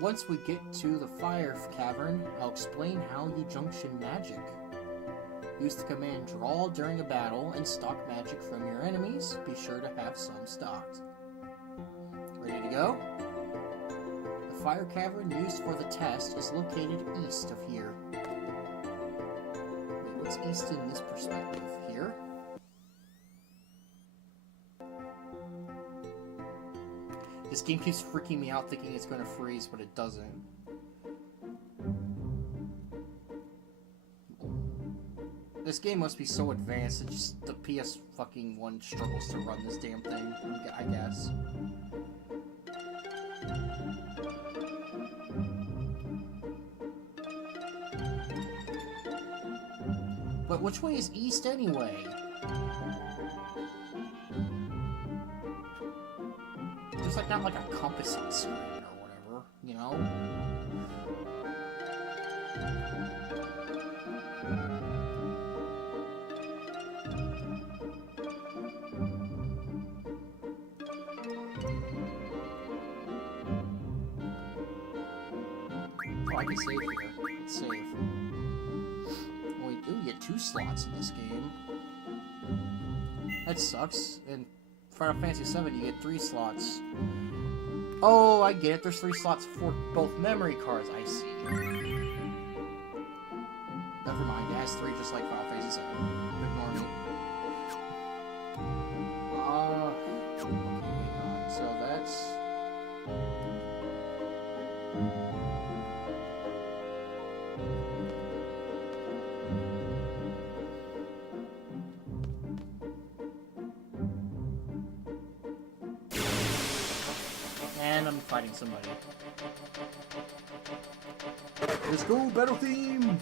Once we get to the fire cavern, I'll explain how you junction magic. Use the command draw during a battle and stock magic from your enemies. Be sure to have some stocked. Ready to go? The fire cavern used for the test is located east of here. What's east in this perspective? Here? This game keeps freaking me out thinking it's going to freeze, but it doesn't. This game must be so advanced that just the PS fucking 1 struggles to run this damn thing, I guess. But which way is east anyway? There's like not like a compass on the screen or whatever, you know? Oh, I can save here. Let's save. Ooh, you get 2 slots in this game. That sucks. In Final Fantasy VII, you get 3 slots. Oh, I get it. There's 3 slots for both memory cards. I see. Never mind. It has 3 just like Final Fantasy VII. Ignore me. Okay, so that's... And I'm fighting somebody. Let's go, battle theme!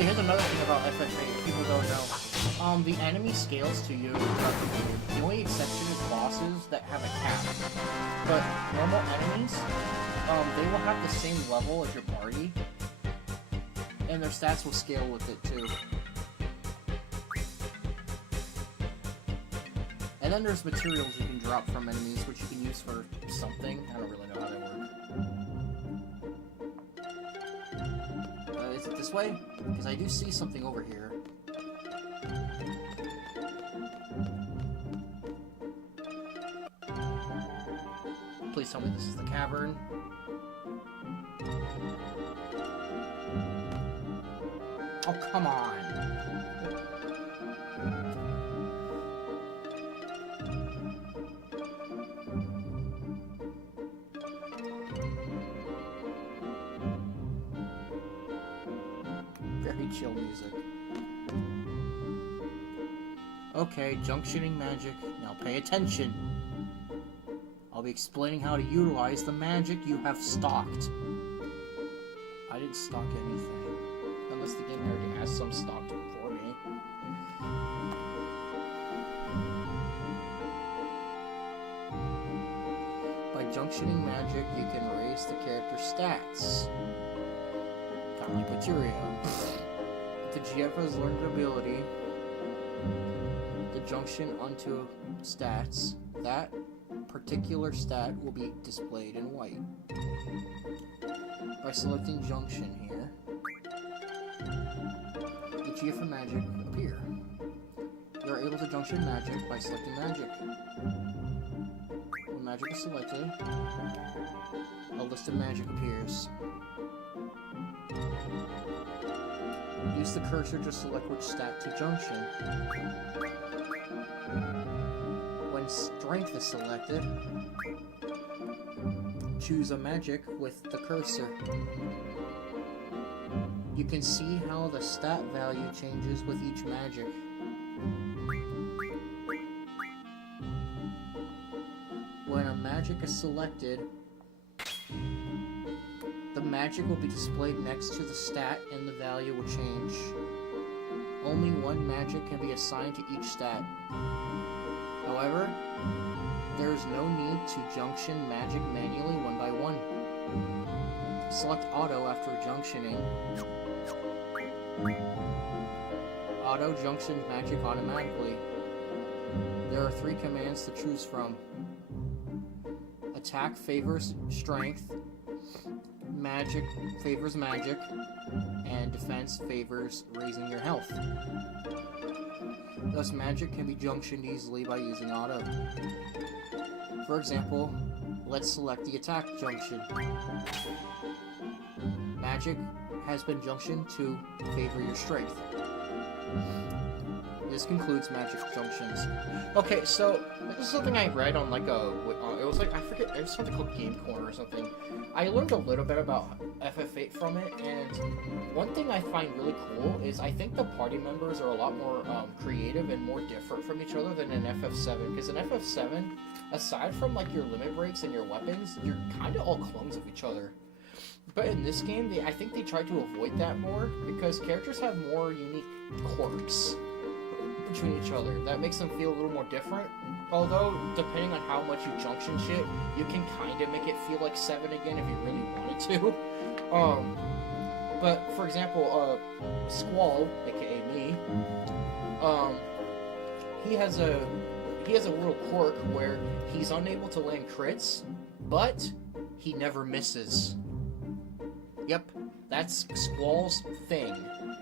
Here's another thing about FFA people don't know. The enemy scales to you. The only exception is bosses that have a cap. But normal enemies, they will have the same level as your party. And their stats will scale with it too. And then there's materials you can drop from enemies, which you can use for something. I don't really know how they work. Is it this way? Because I do see something over here. Please tell me this is the cavern. Oh, come on! Very chill music. Okay, junctioning magic. Now pay attention. I'll be explaining how to utilize the magic you have stocked. I didn't stock anything. Unless the game already has some stocked for me. By junctioning magic, you can raise the character's stats. Kind of like Materia. If the GF has learned an ability, the junction onto stats, that particular stat will be displayed in white. By selecting junction here, the GF and magic appear. You are able to junction magic by selecting magic. When magic is selected, a list of magic appears. Use the cursor to select which stat to junction. When strength is selected, choose a magic with the cursor. You can see how the stat value changes with each magic. When a magic is selected, the magic will be displayed next to the stat and the value will change. Only one magic can be assigned to each stat. However, there is no need to junction magic manually one by one. Select Auto after junctioning. Auto junctions magic automatically. There are 3 commands to choose from. Attack favors strength, magic favors magic, and defense favors raising your health. Thus, magic can be junctioned easily by using auto. For example, let's select the attack junction. Magic has been junctioned to favor your strength. This concludes magic junctions. Okay, so this is something I read on like it was like, I forget, it was something called Game Corner or something. I learned a little bit about FF8 from it, and one thing I find really cool is I think the party members are a lot more creative and more different from each other than in FF7, because in FF7, aside from like your limit breaks and your weapons, you're kind of all clones of each other. But in this game, I think they tried to avoid that more, because characters have more unique quirks between each other. That makes them feel a little more different. Although, depending on how much you junction shit, you can kind of make it feel like 7 again if you really wanted to. But, for example, Squall, aka me, he has a little quirk where he's unable to land crits, but he never misses. Yep, that's Squall's thing.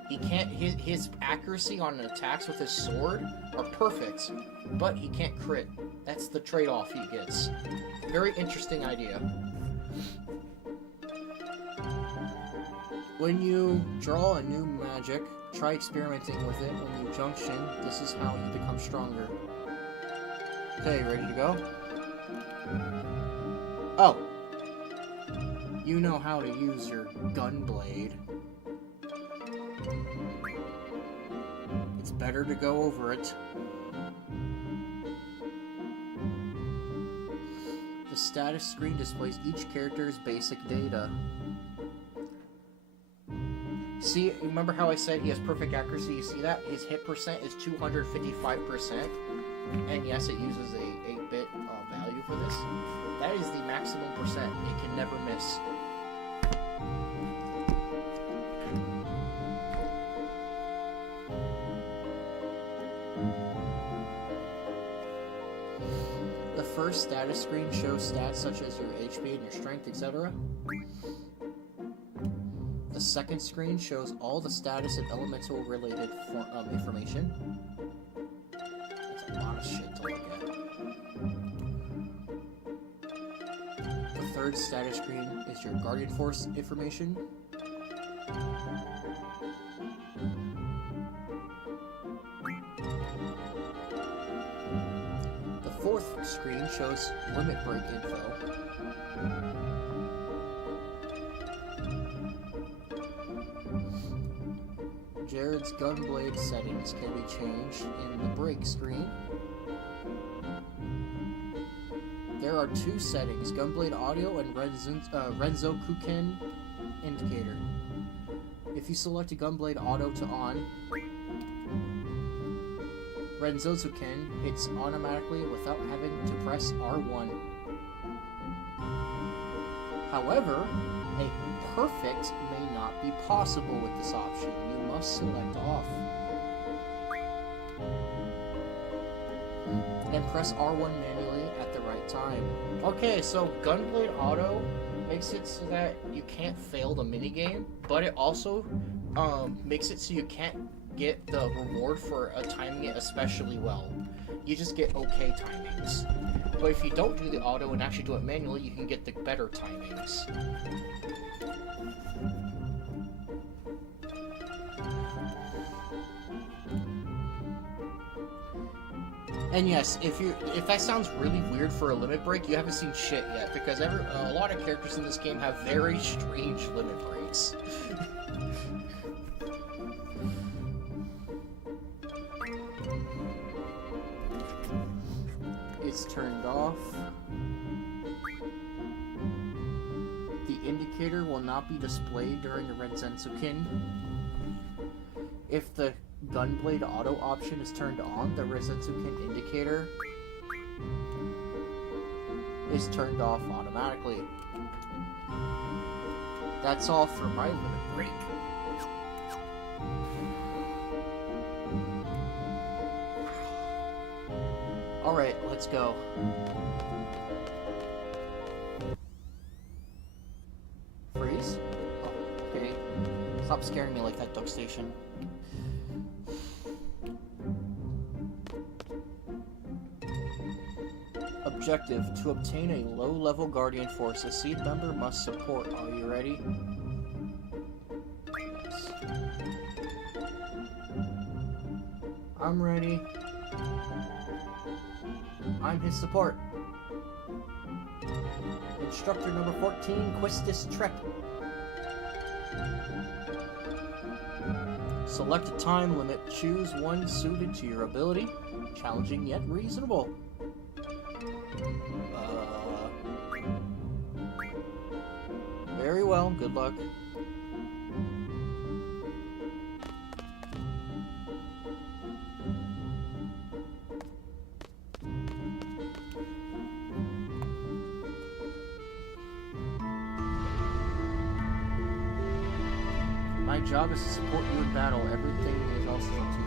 He can't. His accuracy on attacks with his sword are perfect, but he can't crit. That's the trade-off he gets. Very interesting idea. When you draw a new magic, try experimenting with it. When you junction, this is how you become stronger. Okay, ready to go? Oh! You know how to use your Gunblade. It's better to go over it. The status screen displays each character's basic data. See, remember how I said he has perfect accuracy? You see that? His hit percent is 255%. And yes, it uses a 8-bit value for this. That is the maximum percent. It can never miss. The first status screen shows stats such as your HP and your strength, etc. The second screen shows all the status and elemental related information. That's a lot of shit to look at. The third status screen is your Guardian Force information. The fourth screen shows limit break info. Jared's Gunblade settings can be changed in the break screen. there are two settings, Gunblade Auto and Renzokuken Indicator. If you select a Gunblade Auto to on, Renzokuken hits automatically without having to press R1. However, a perfect may not be possible with this option. You must select off. And press R1 manually at the right time. Okay, so Gunblade Auto makes it so that you can't fail the minigame, but it also makes it so you can't get the reward for timing it especially well. You just get okay timings. But if you don't do the auto and actually do it manually, you can get the better timings. And yes, if that sounds really weird for a limit break, you haven't seen shit yet, because a lot of characters in this game have very strange limit breaks. It's turned off. The indicator will not be displayed during the Renzokuken. If the Gunblade Auto option is turned on, the Renzokuken indicator is turned off automatically. That's all for my limit break. Alright, let's go. Freeze? Oh, okay. Stop scaring me like that, Duck Station. Objective: to obtain a low-level Guardian Force, a seed member must support. Are you ready? Yes. I'm ready. I'm his support. Instructor number 14, Quistis Trek. Select a time limit. Choose one suited to your ability. Challenging yet reasonable. Very well, good luck. My job is to support you in battle. Everything else is up to you.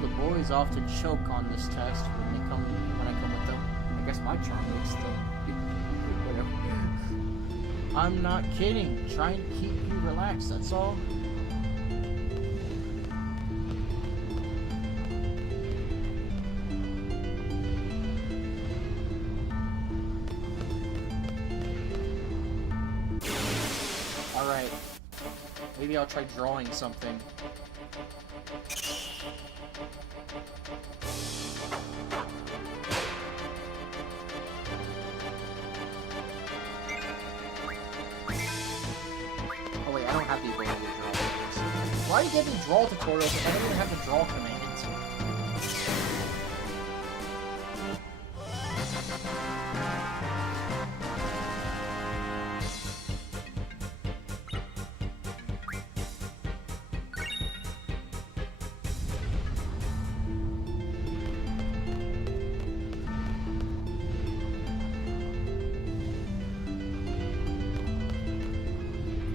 The boys often choke on this test when I come with them. I guess my charm makes them whatever. I'm not kidding. Trying to keep you relaxed, that's all. Alright. Maybe I'll try drawing something. Oh wait, I don't have the ability to draw things. Why do you give me draw tutorials if I don't even have the draw commands?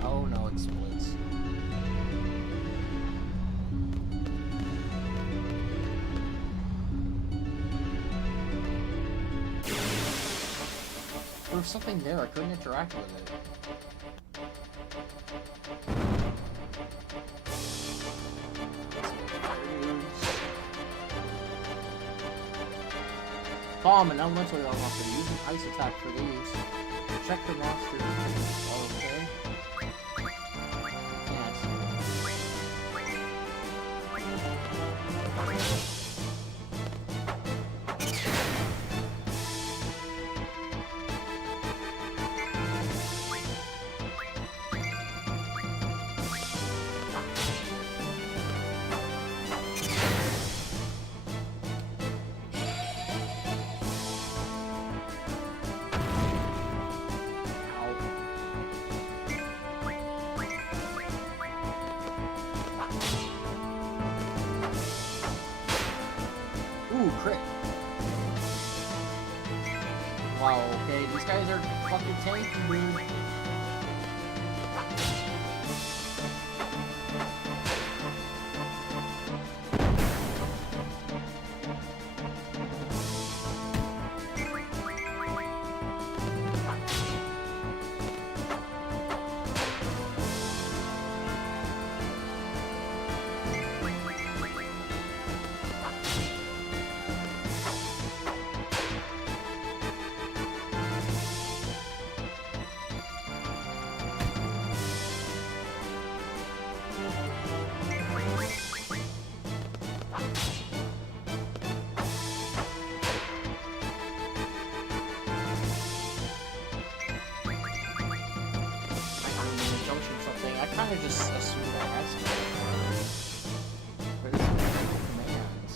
Oh no, it splits. There was something there, I couldn't interact with it. Bomb and elemental monster. Use an ice attack for these. Check the monster. Okay. Ooh, crit. Wow, okay, these guys are fucking tanky, dude. I kind of just assumed that has to be. But it's commands.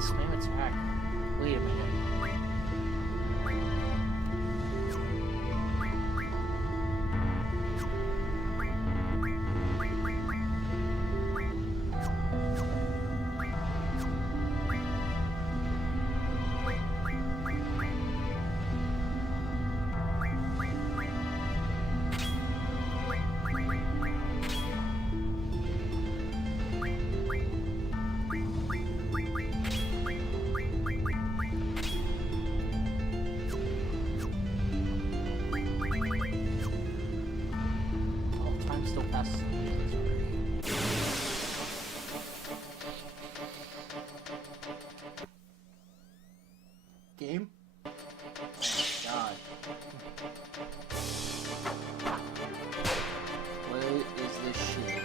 Spam attack. Wait a minute. Still passes the meters already. Game? Oh my god. What is this shit?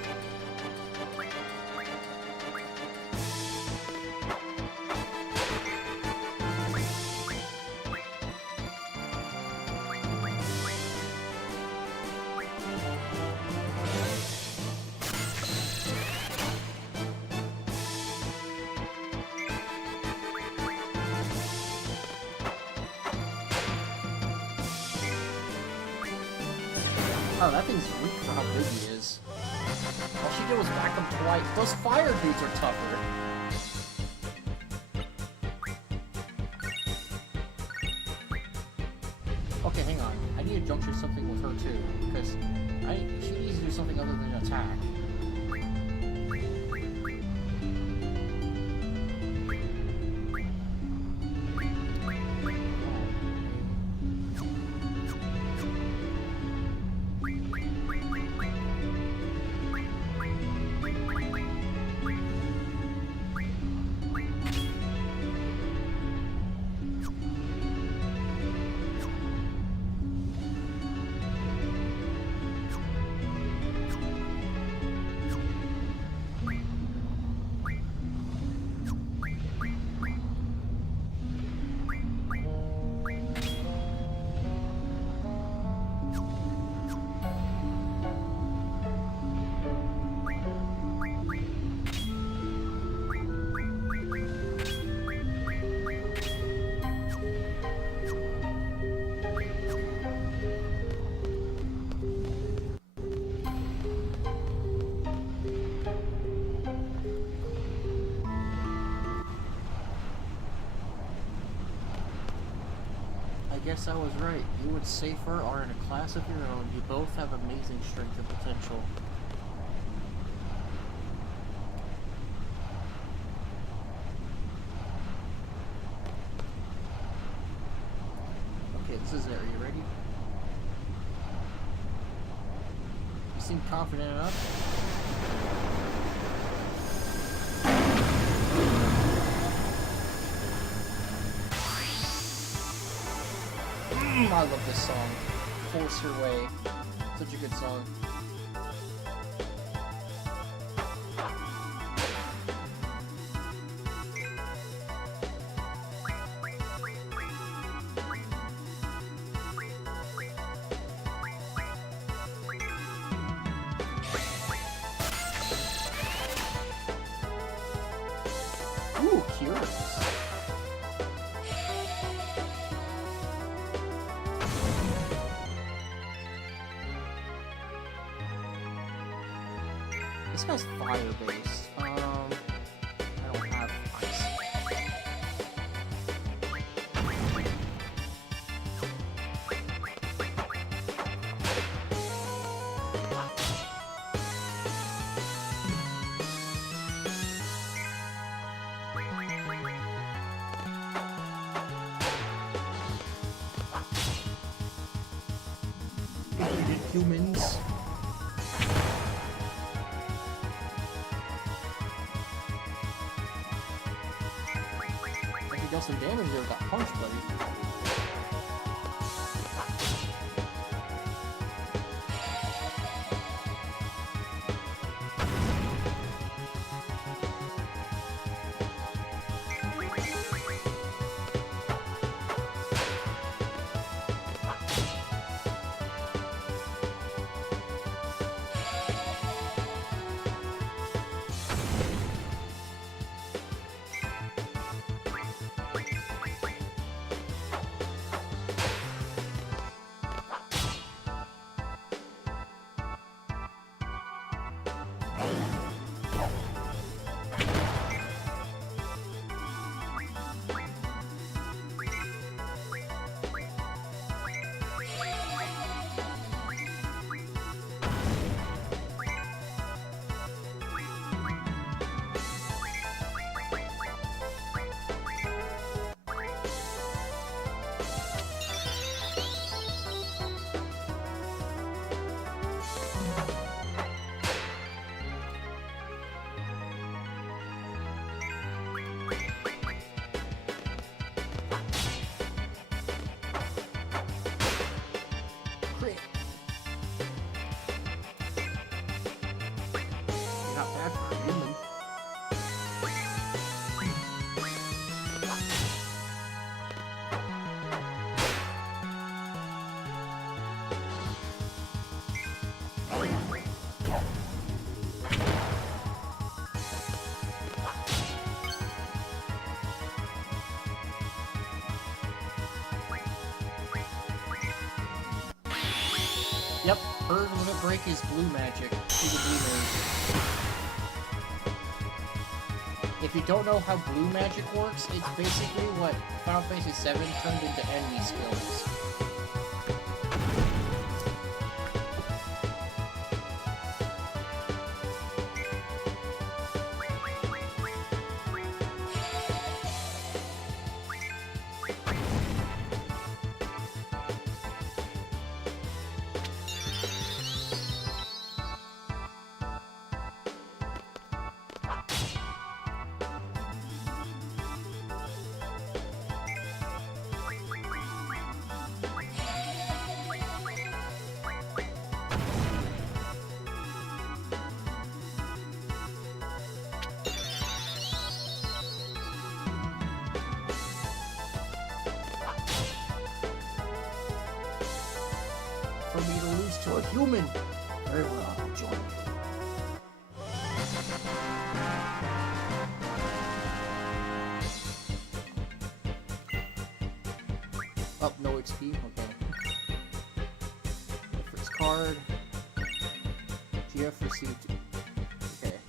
Oh, that thing's weak for how big he is. All she did was whack him twice. Those fire dudes are tougher. Okay, hang on. I need to juncture something with her too, because she needs to do something other than attack. I guess I was right. You and Safer are in a class of your own. You both have amazing strength and potential. is it? Are you ready? You seem confident enough. I love this song. Force Your Way. Such a good song. Ooh, curious. This guy's fire-based. I don't have ice. Humans. If you dealt some damage there with that punch, buddy. Crit. You're not bad for a human. Yep, Bird Limit Break is blue magic. To the blue nerd. If you don't know how blue magic works, it's basically what Final Fantasy VII turned into enemy skills. For me to lose to a human. Very well, I'll join you. Up, no XP? Okay. First card. GF received. Okay.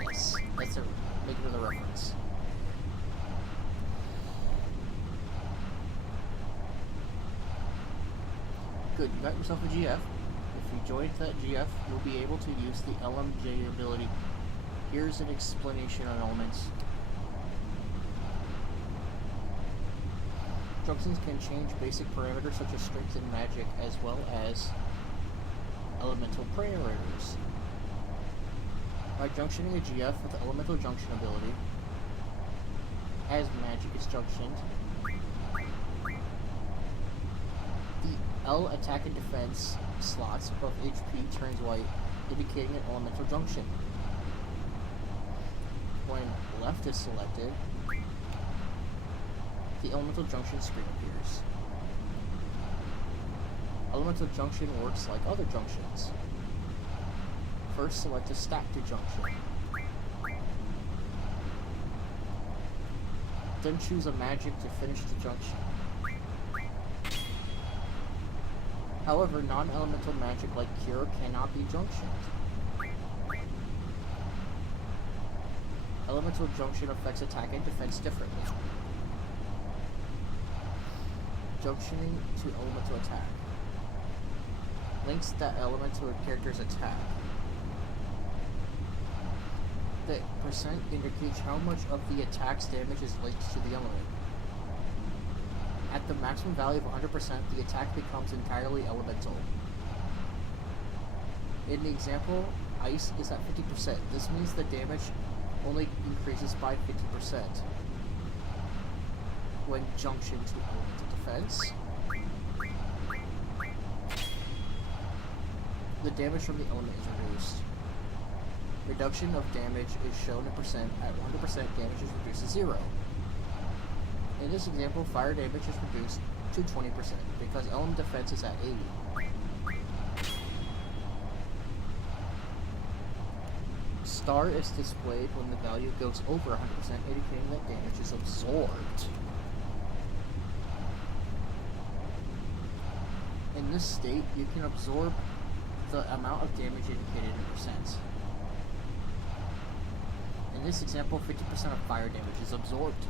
Yes, that's a make it a reference. good, you got yourself a GF. If you joined that GF, you'll be able to use the LMJ ability. Here's an explanation on elements. Junctions can change basic parameters such as strength and magic, as well as elemental parameters. By junctioning a GF with the elemental junction ability, as magic is junctioned, the L attack and defense slots above HP turns white, indicating an elemental junction. When left is selected, the elemental junction screen appears. Elemental junction works like other junctions. First, select a stack to junction. Then choose a magic to finish the junction. However, non-elemental magic like Cure cannot be junctioned. Elemental junction affects attack and defense differently. Junctioning to elemental attack links that element to a character's attack. The percent indicates how much of the attack's damage is linked to the element. At the maximum value of 100%, the attack becomes entirely elemental. In the example, ice is at 50%. This means the damage only increases by 50%. When junctioned to elemental defense, the damage from the element is reduced. Reduction of damage is shown in percent. At 100%, damage is reduced to 0. In this example, fire damage is reduced to 20% because element defense is at 80. Star is displayed when the value goes over 100%, indicating that damage is absorbed. In this state, you can absorb the amount of damage indicated in percent. In this example, 50% of fire damage is absorbed.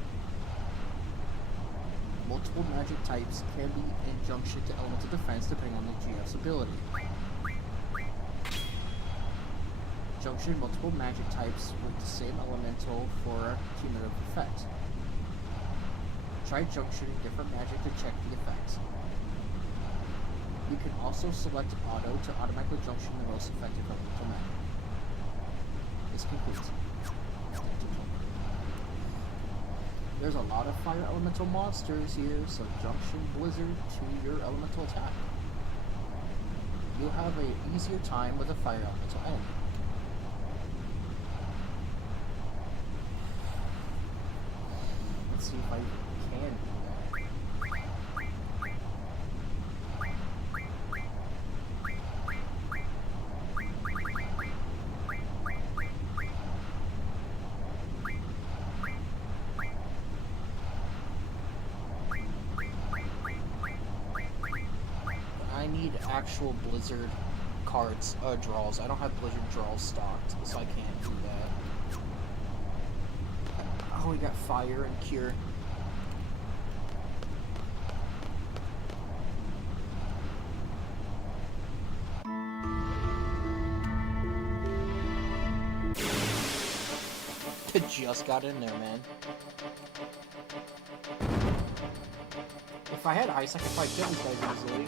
Multiple magic types can be in junction to elemental defense depending on the GF's ability. Junction multiple magic types with the same elemental for a cumulative effect. Try junctioning different magic to check the effect. You can also select auto to automatically junction the most effective elemental magic. This concludes. There's a lot of fire elemental monsters here, so junction Blizzard to your elemental attack. You'll have an easier time with a fire elemental enemy. Let's see if I can do that. I need actual Blizzard cards, draws. I don't have Blizzard draws stocked, so I can't do that. Oh, we got Fire and Cure. Just got in there, man. If I had ice, I could probably kill these guys easily.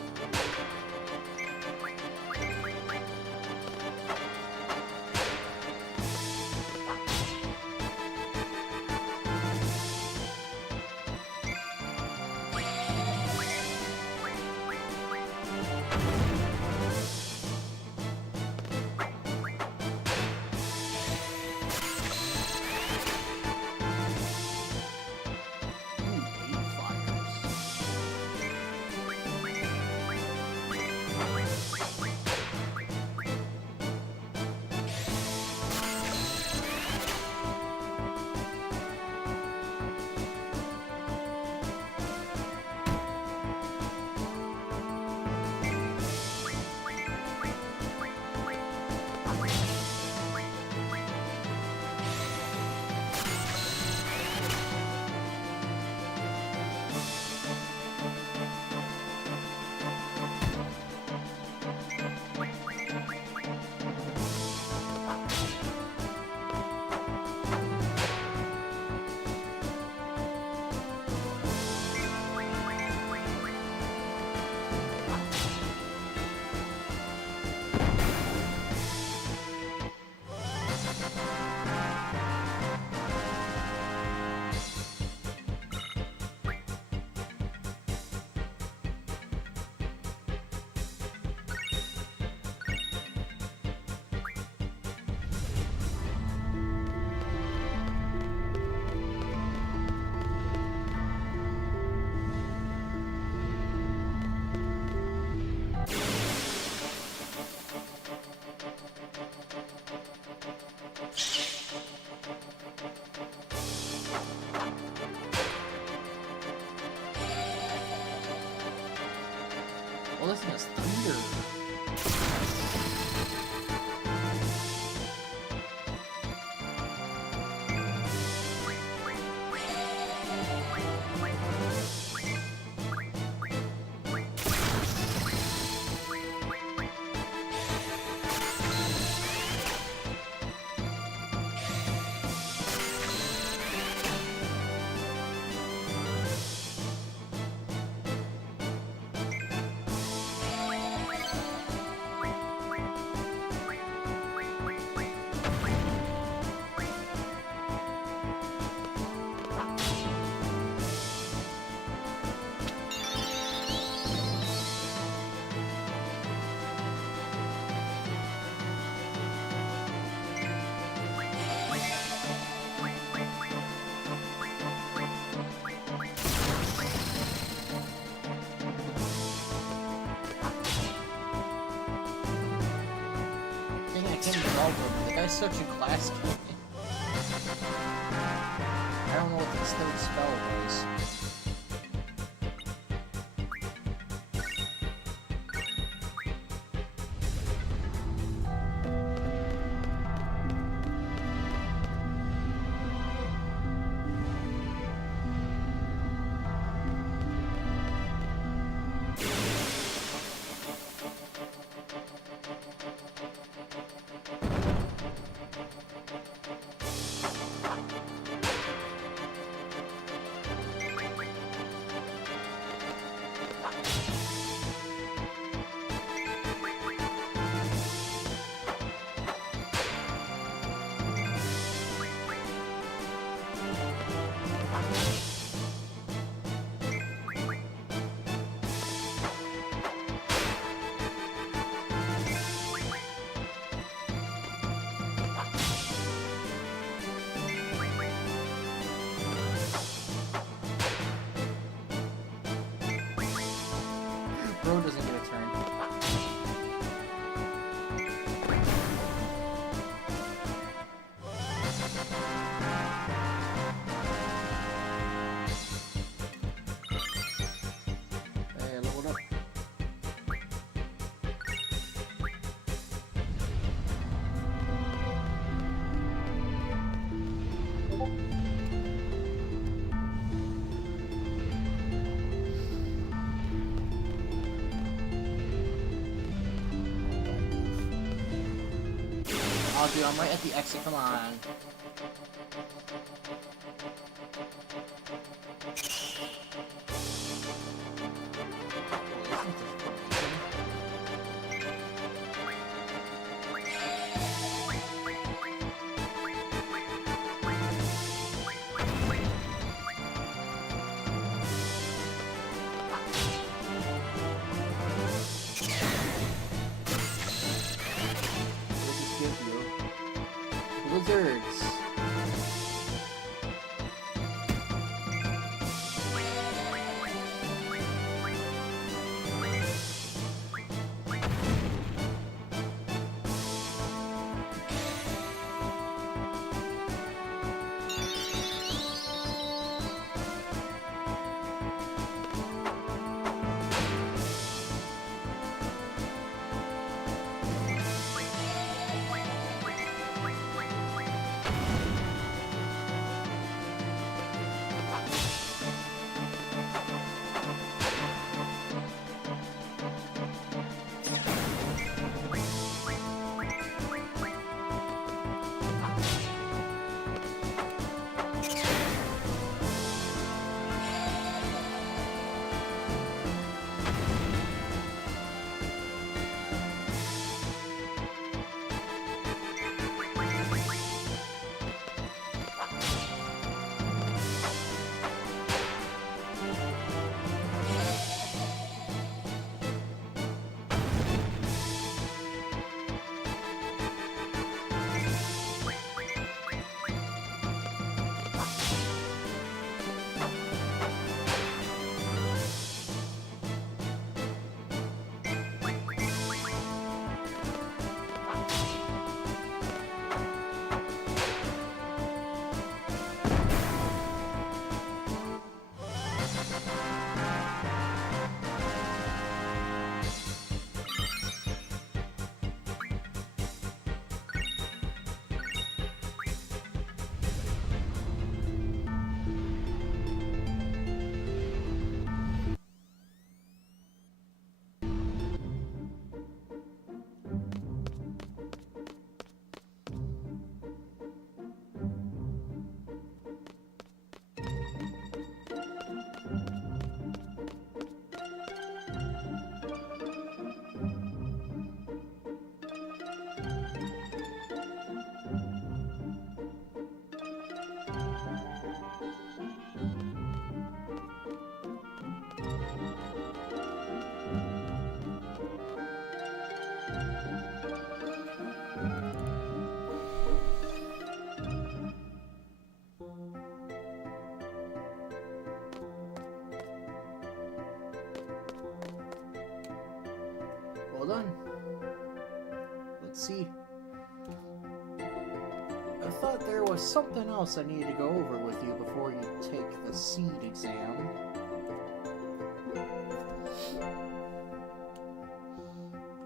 Baldwin. The guy's such a class cannon. I don't know what this third spell was. Bro doesn't get a turn. Hey, leveled up. Oh, dude, I'm right at the exit. Come on. Blizzards. Well done. Let's see. I thought there was something else I needed to go over with you before you take the seed exam.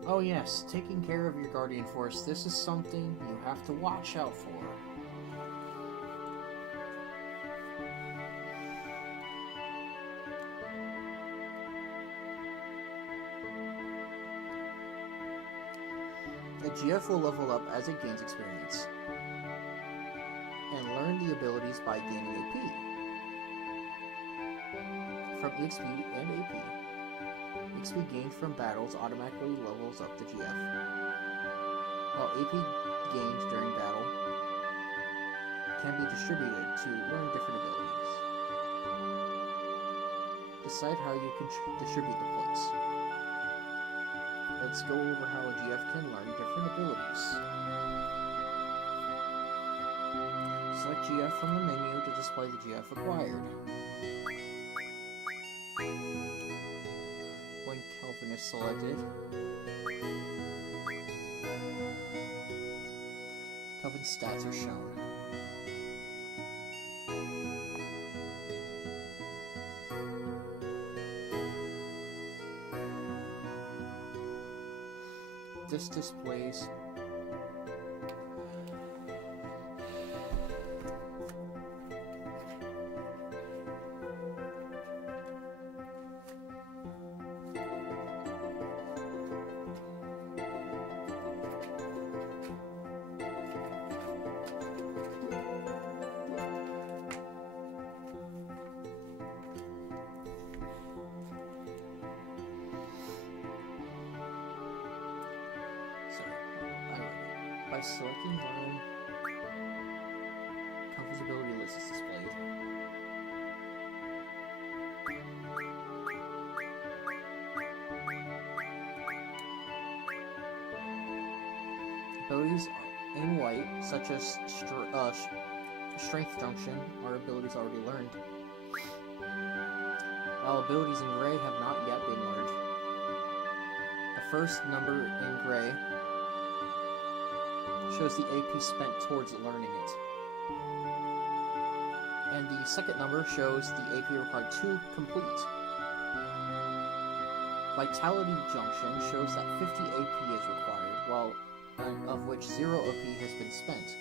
Oh yes, taking care of your guardian force. This is something you have to watch out for. The GF will level up as it gains experience, and learn the abilities by gaining AP. From EXP and AP. XP gained from battles automatically levels up the GF, while AP gained during battle can be distributed to learn different abilities. Decide how you can distribute the points. Let's go over how a GF can learn different abilities. Select GF from the menu to display the GF acquired. When Kelvin is selected, Kelvin's stats are shown. This displays by selecting learn, Kelvin's ability list is displayed. Abilities in white, such as Strength Junction, are abilities already learned, while abilities in gray have not yet been learned. The first number in gray shows the AP spent towards learning it. And the second number shows the AP required to complete. Vitality Junction shows that 50 AP is required, while of which 0 AP has been spent.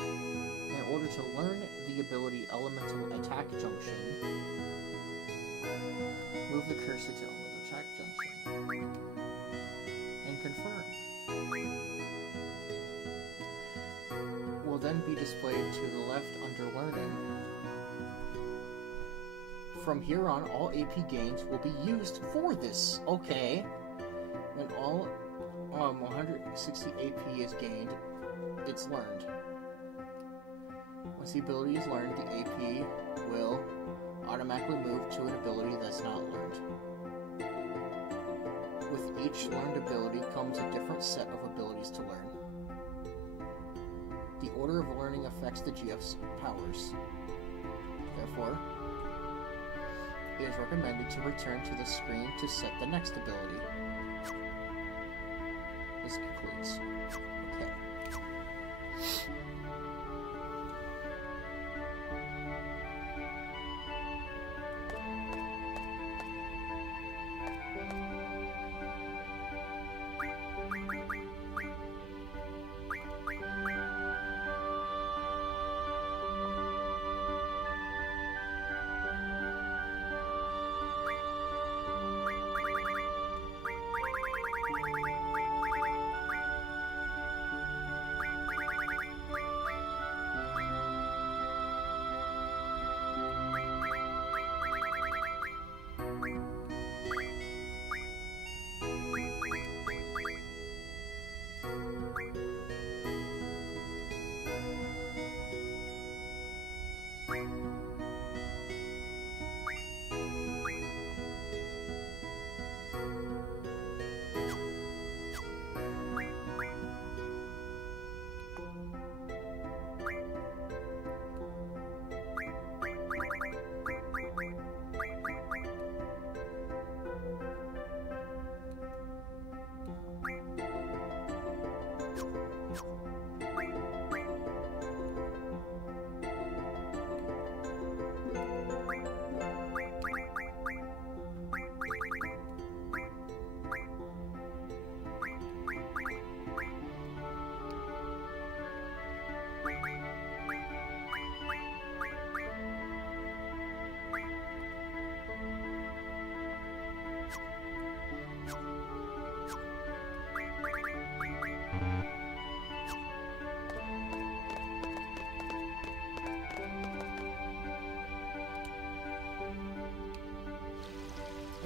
In order to learn the ability Elemental Attack Junction, move the cursor to Elemental Attack Junction and confirm. Will then be displayed to the left under Learning. From here on, all AP gains will be used for this. Okay. When all 160 AP is gained, it's learned. Once the ability is learned, the AP will automatically move to an ability that's not learned. With each learned ability comes a different set of abilities to learn. The order of learning affects the GF's powers. Therefore, it is recommended to return to the screen to set the next ability. This concludes. Okay.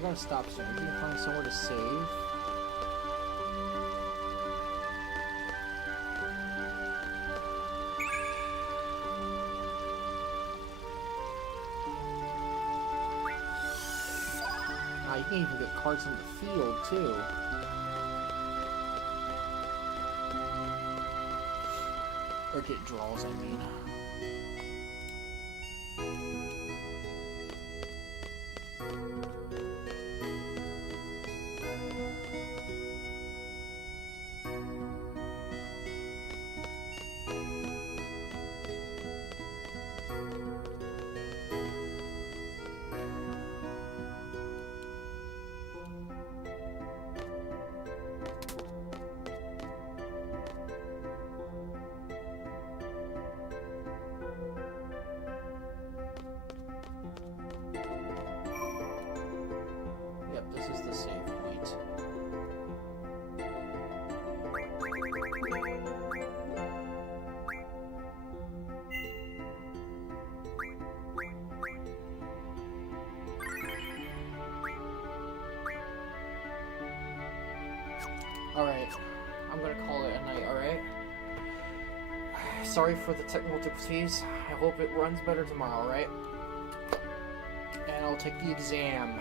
I gotta stop soon. I need to find somewhere to save. You can even get cards on the field, too. Or get draws, I mean. This is the save point. Alright, I'm gonna call it a night, alright? Sorry for the technical difficulties. I hope it runs better tomorrow, alright? And I'll take the exam.